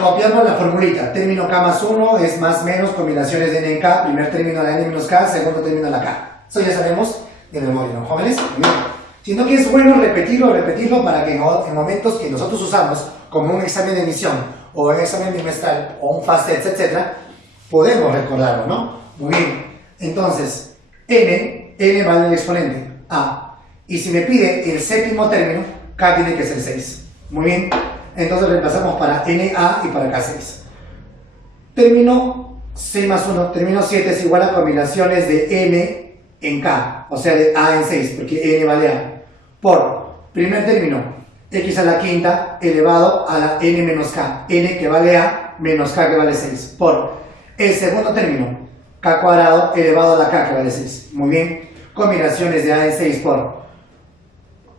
Copiamos la formulita. Término k más 1 es más menos combinaciones de n en k, primer término a la n menos k, segundo término a la k. Eso ya sabemos de memoria, ¿no, jóvenes? Sino que es bueno repetirlo para que en momentos que nosotros usamos, como un examen de admisión, o un examen bimestral, o un FASTEST, etc., podemos recordarlo, ¿no? Muy bien. Entonces, n vale el exponente a. Y si me pide el séptimo término, k tiene que ser 6. Muy bien. Entonces reemplazamos para NA y para K6. Término 6 más 1, término 7 es igual a combinaciones de N en K, o sea de A en 6, porque N vale A. Por primer término, X a la quinta elevado a la N menos K, N que vale A menos K que vale 6. Por el segundo término, K cuadrado elevado a la K que vale 6. Muy bien, combinaciones de A en 6 por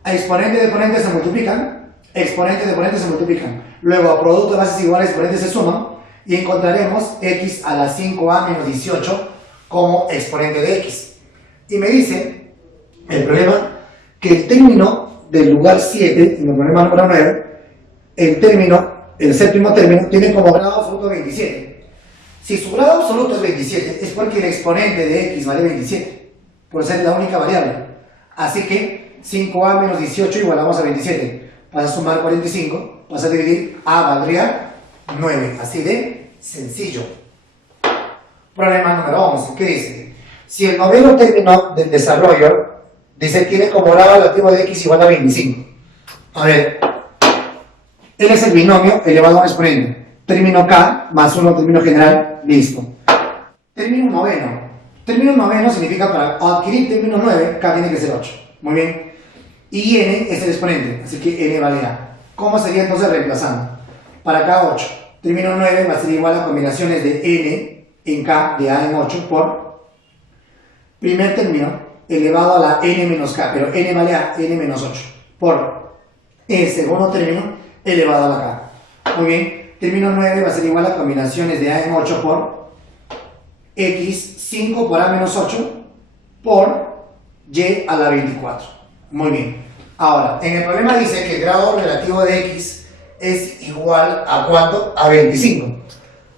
exponente de exponente se multiplican. Exponentes de exponentes se multiplican. Luego, a producto de bases iguales, exponentes se suman y encontraremos x a la 5a menos 18 como exponente de x. Y me dice, el problema, que el término del lugar 7, en el problema número 9, el séptimo término, tiene como grado absoluto 27. Si su grado absoluto es 27, es porque el exponente de x vale 27, por ser la única variable. Así que 5a menos 18 igualamos a 27. Vas a sumar 45, vas a dividir, a valdría 9. Así de sencillo. Problema número 11. ¿Qué dice? Si el noveno término del desarrollo, dice, tiene como grado relativo de x igual a 25. A ver, él es el binomio elevado a un exponente. Término k más 1 término general, listo. Término noveno. Término noveno significa para adquirir término 9, k tiene que ser 8. Muy bien. Y n es el exponente, así que n vale a. ¿Cómo sería entonces reemplazando? Para k 8. Término 9 va a ser igual a combinaciones de n en k de a en 8 por primer término elevado a la n menos k, pero n vale a n menos 8 por el segundo término elevado a la k. Muy bien, término 9 va a ser igual a combinaciones de a en 8 por x 5 por a menos 8 por y a la 24. Muy bien. Ahora, en el problema dice que el grado relativo de x es igual a ¿cuánto? A 25.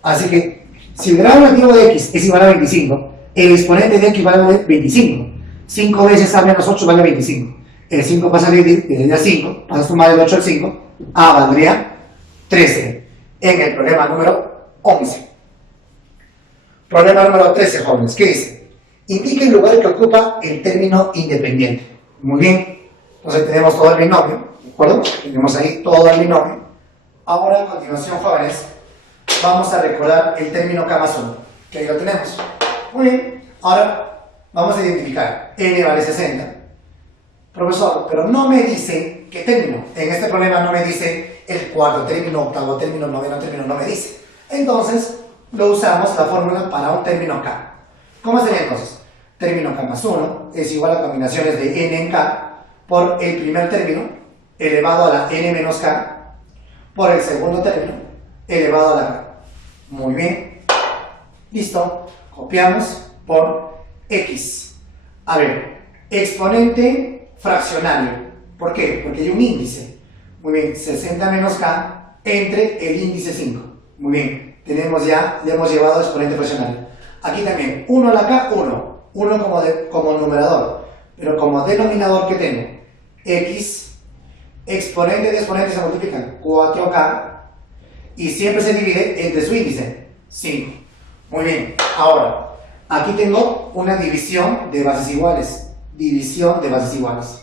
Así que, si el grado relativo de x es igual a 25, el exponente de x vale 25. 5 veces a menos 8 vale 25. El 5 pasa a dividir a 5, pasa a sumar el 8 al 5, a valdría 13. En el problema número 11. Problema número 13, jóvenes. ¿Qué dice? Indica el lugar que ocupa el término independiente. Muy bien. Entonces tenemos todo el binomio, ¿de acuerdo? Tenemos ahí todo el binomio. Ahora, a continuación, jóvenes, vamos a recordar el término k más 1, que ahí lo tenemos. Muy bien. Ahora vamos a identificar. N vale 60. Profesor, pero no me dice qué término. En este problema no me dice el cuarto término, octavo término, noveno término, no me dice. Entonces, lo usamos la fórmula para un término k. ¿Cómo sería entonces? Término k más 1 es igual a combinaciones de n en k por el primer término elevado a la n menos k por el segundo término elevado a la k. Muy bien. Listo. Copiamos por x. A ver, exponente fraccionario. ¿Por qué? Porque hay un índice. Muy bien, 60 menos k entre el índice 5. Muy bien, tenemos ya, le hemos llevado exponente fraccionario. Aquí también, 1 a la k, 1. 1 como numerador. Pero como denominador, ¿qué tengo? X, exponente de exponente se multiplican, 4k, y siempre se divide entre su índice, 5. Muy bien, ahora, aquí tengo una división de bases iguales. División de bases iguales.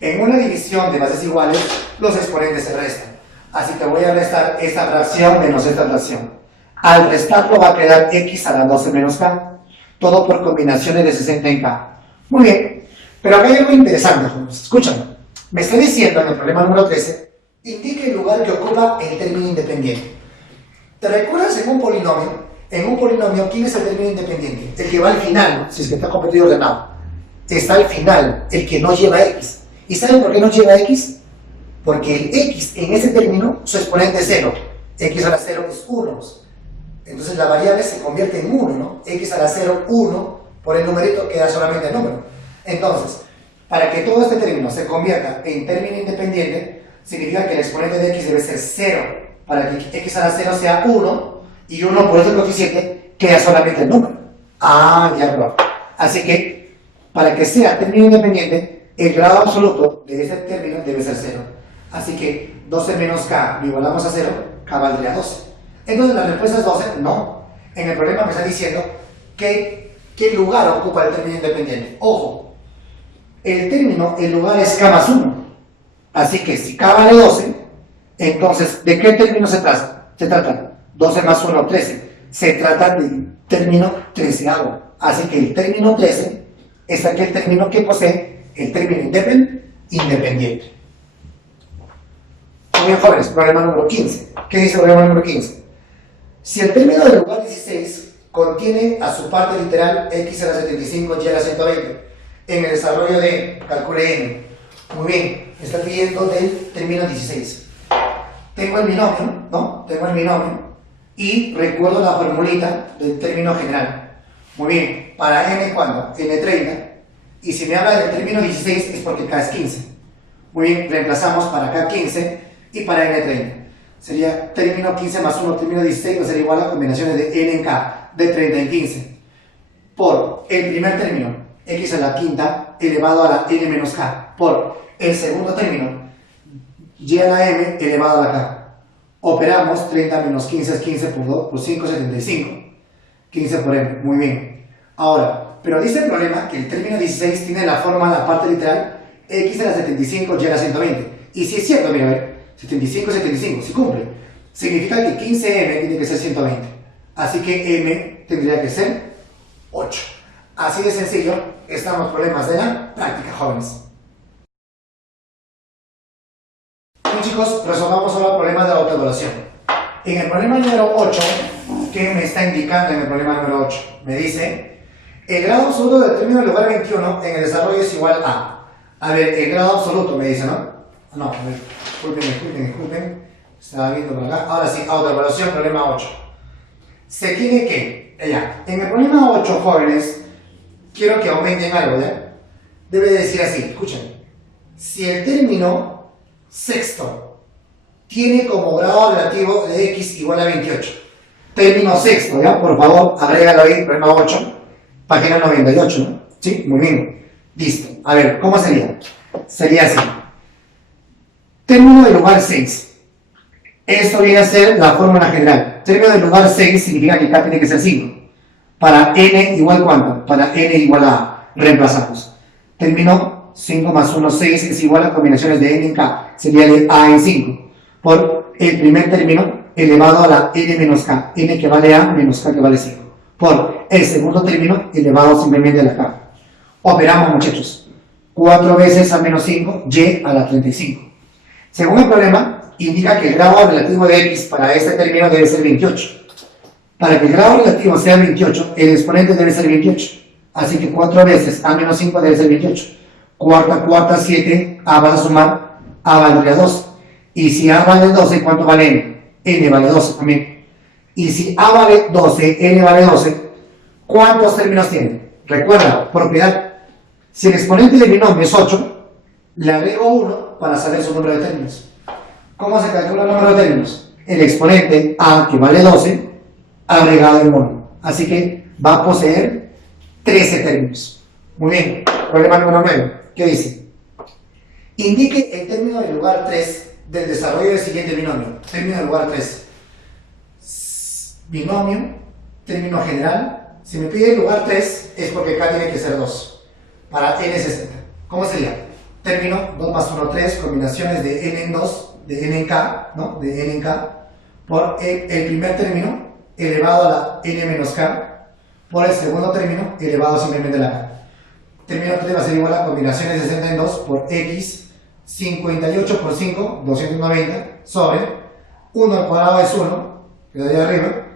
En una división de bases iguales, los exponentes se restan. Así que voy a restar esta fracción menos esta fracción. Al restarlo va a quedar x a la 12 menos k. Todo por combinaciones de 60 en k. Muy bien, pero acá hay algo interesante, jóvenes. Escúchame. Me está diciendo en el problema número 13, indique el lugar que ocupa el término independiente. ¿Te recuerdas en un polinomio? En un polinomio, ¿quién es el término independiente? El que va al final, si es que está completo y ordenado. Está al final, el que no lleva x. ¿Y saben por qué no lleva x? Porque el x en ese término, su exponente es 0. X a la 0 es 1. Entonces la variable se convierte en 1, ¿no? X a la 0, 1, por el numerito queda solamente el número. Entonces, para que todo este término se convierta en término independiente, significa que el exponente de x debe ser 0, para que x a la 0 sea 1, y 1 por ese coeficiente queda solamente el número. Ah, ya lo. Así que, para que sea término independiente, el grado absoluto de ese término debe ser 0. Así que 12 menos k lo igualamos a 0, k valdría 12. Entonces la respuesta es 12, no. En el problema me está diciendo qué lugar ocupa el término independiente. Ojo, el lugar es k más 1. Así que si k vale 12, entonces, ¿de qué término se trata? Se trata 12 más 1, 13. Se trata del término treceavo. Así que el término 13 es aquel término que posee el término independiente. Muy bien, jóvenes, problema número 15. ¿Qué dice el problema número 15? Si el término del lugar 16 contiene a su parte literal x a la 75 y a la 120 en el desarrollo de calcule n. Muy bien, está pidiendo del término 16. Tengo el binomio, ¿no? Tengo el binomio y recuerdo la formulita del término general. Muy bien, para n, ¿cuándo? N30, Y si me habla del término 16 es porque K es 15. Muy bien, reemplazamos para K 15 y para N 30. Sería término 15 más 1, término 16 va a ser igual a combinaciones de N en K, de 30 en 15. Por el primer término, X a la quinta elevado a la N menos K. Por el segundo término, Y a la M elevado a la K. Operamos 30 menos 15 es 15 por 2, por 5 es 75. 15 por M, muy bien. Ahora, pero dice el problema que el término 16 tiene la forma, la parte literal, X a la 75, Y a la 120. Y si es cierto, mira, a ver, 75, 75, si cumple. Significa que 15M tiene que ser 120. Así que M tendría que ser 8. Así de sencillo están los problemas de la práctica, jóvenes. Bien, chicos, resolvamos ahora el problema de autoevaluación. En el problema número 8, ¿qué me está indicando en el problema número 8? Me dice, el grado absoluto del término del lugar 21 en el desarrollo es igual a... A ver, el grado absoluto me dice, ¿no? No, a ver, disculpen. Estaba viendo por acá. Ahora sí, autoevaluación, problema 8. Se tiene que, ya, en el problema 8, jóvenes, quiero que aumenten algo, ¿ya? Debe decir así, escuchen. Si el término sexto tiene como grado relativo de X igual a 28. Término sexto, ¿ya? Por favor, agrégalo ahí, problema 8, página 98, ¿no? Sí, muy bien. Listo. A ver, ¿cómo sería? Sería así. Término del lugar 6. Esto viene a ser la fórmula general. Término del lugar 6 significa que K tiene que ser 5. Para N igual ¿cuánto? Para N igual a A. Reemplazamos. Término 5 más 1, 6 es igual a combinaciones de N en K. Sería de A en 5. Por el primer término elevado a la N menos K. N que vale A menos K que vale 5. Por el segundo término elevado simplemente a la K. Operamos, muchachos. 4 veces a menos 5, Y a la 35. Según el problema, indica que el grado relativo de X para este término debe ser 28. Para que el grado relativo sea 28, el exponente debe ser 28. Así que 4 veces a menos 5 debe ser 28. Cuarta, 7, A vas a sumar, A valdría 12. Y si A vale 12, ¿cuánto vale N? N vale 12 también. Y si A vale 12, N vale 12, ¿cuántos términos tiene? Recuerda, propiedad. Si el exponente del binomio es 8, le agrego 1 para saber su número de términos. ¿Cómo se calcula el número de términos? El exponente A, que vale 12, agregado en 1. Así que va a poseer 13 términos. Muy bien. Problema número 9. ¿Qué dice? Indique el término del lugar 3 del desarrollo del siguiente binomio. Término del lugar 3. Binomio, término general. Si me pide el lugar 3 es porque K tiene que ser 2. Para N60. ¿Cómo sería? Término 2 más 1, 3, combinaciones de N en 2, de N en K, ¿no? De N en K, por el primer término elevado a la N menos K, por el segundo término elevado simplemente a la K. Término que va a ser igual a combinaciones de 60 en 2 por X, 58 por 5, 290, sobre 1 al cuadrado es 1, quedaría arriba,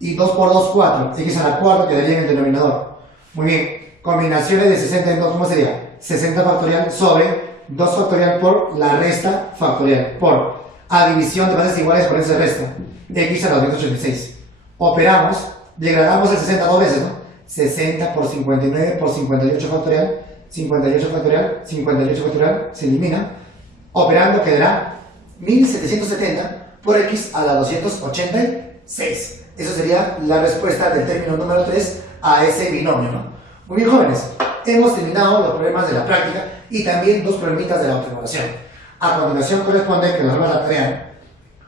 y 2 por 2, 4, X a la cuarta quedaría en el denominador. Muy bien. Combinaciones de 60 en 2, ¿cómo sería? 60 factorial sobre 2 factorial por la resta factorial. Por a división de bases iguales por esa resta. X a la 286. Operamos, degradamos el 60 dos veces, ¿no? 60 por 59 por 58 factorial, 58 factorial, 58 factorial, se elimina. Operando quedará 1770 por X a la 286. Esa sería la respuesta del término número 3 a ese binomio, ¿no? Muy bien, jóvenes, hemos terminado los problemas de la práctica y también 2 problemitas de la autoevaluación. A continuación corresponde que nos vamos a crear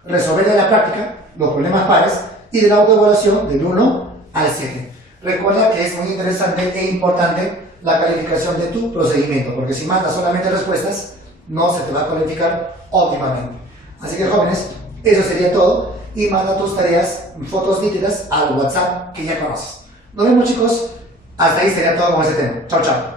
resolver de la práctica los problemas pares y de la autoevaluación del 1 al 7. Recuerda que es muy interesante e importante la calificación de tu procedimiento, porque si mandas solamente respuestas, no se te va a calificar óptimamente. Así que, jóvenes, eso sería todo y manda tus tareas, fotos nítidas al WhatsApp que ya conoces. Nos vemos, chicos. Hasta ahí sería todo con ese tema. Chao, chao.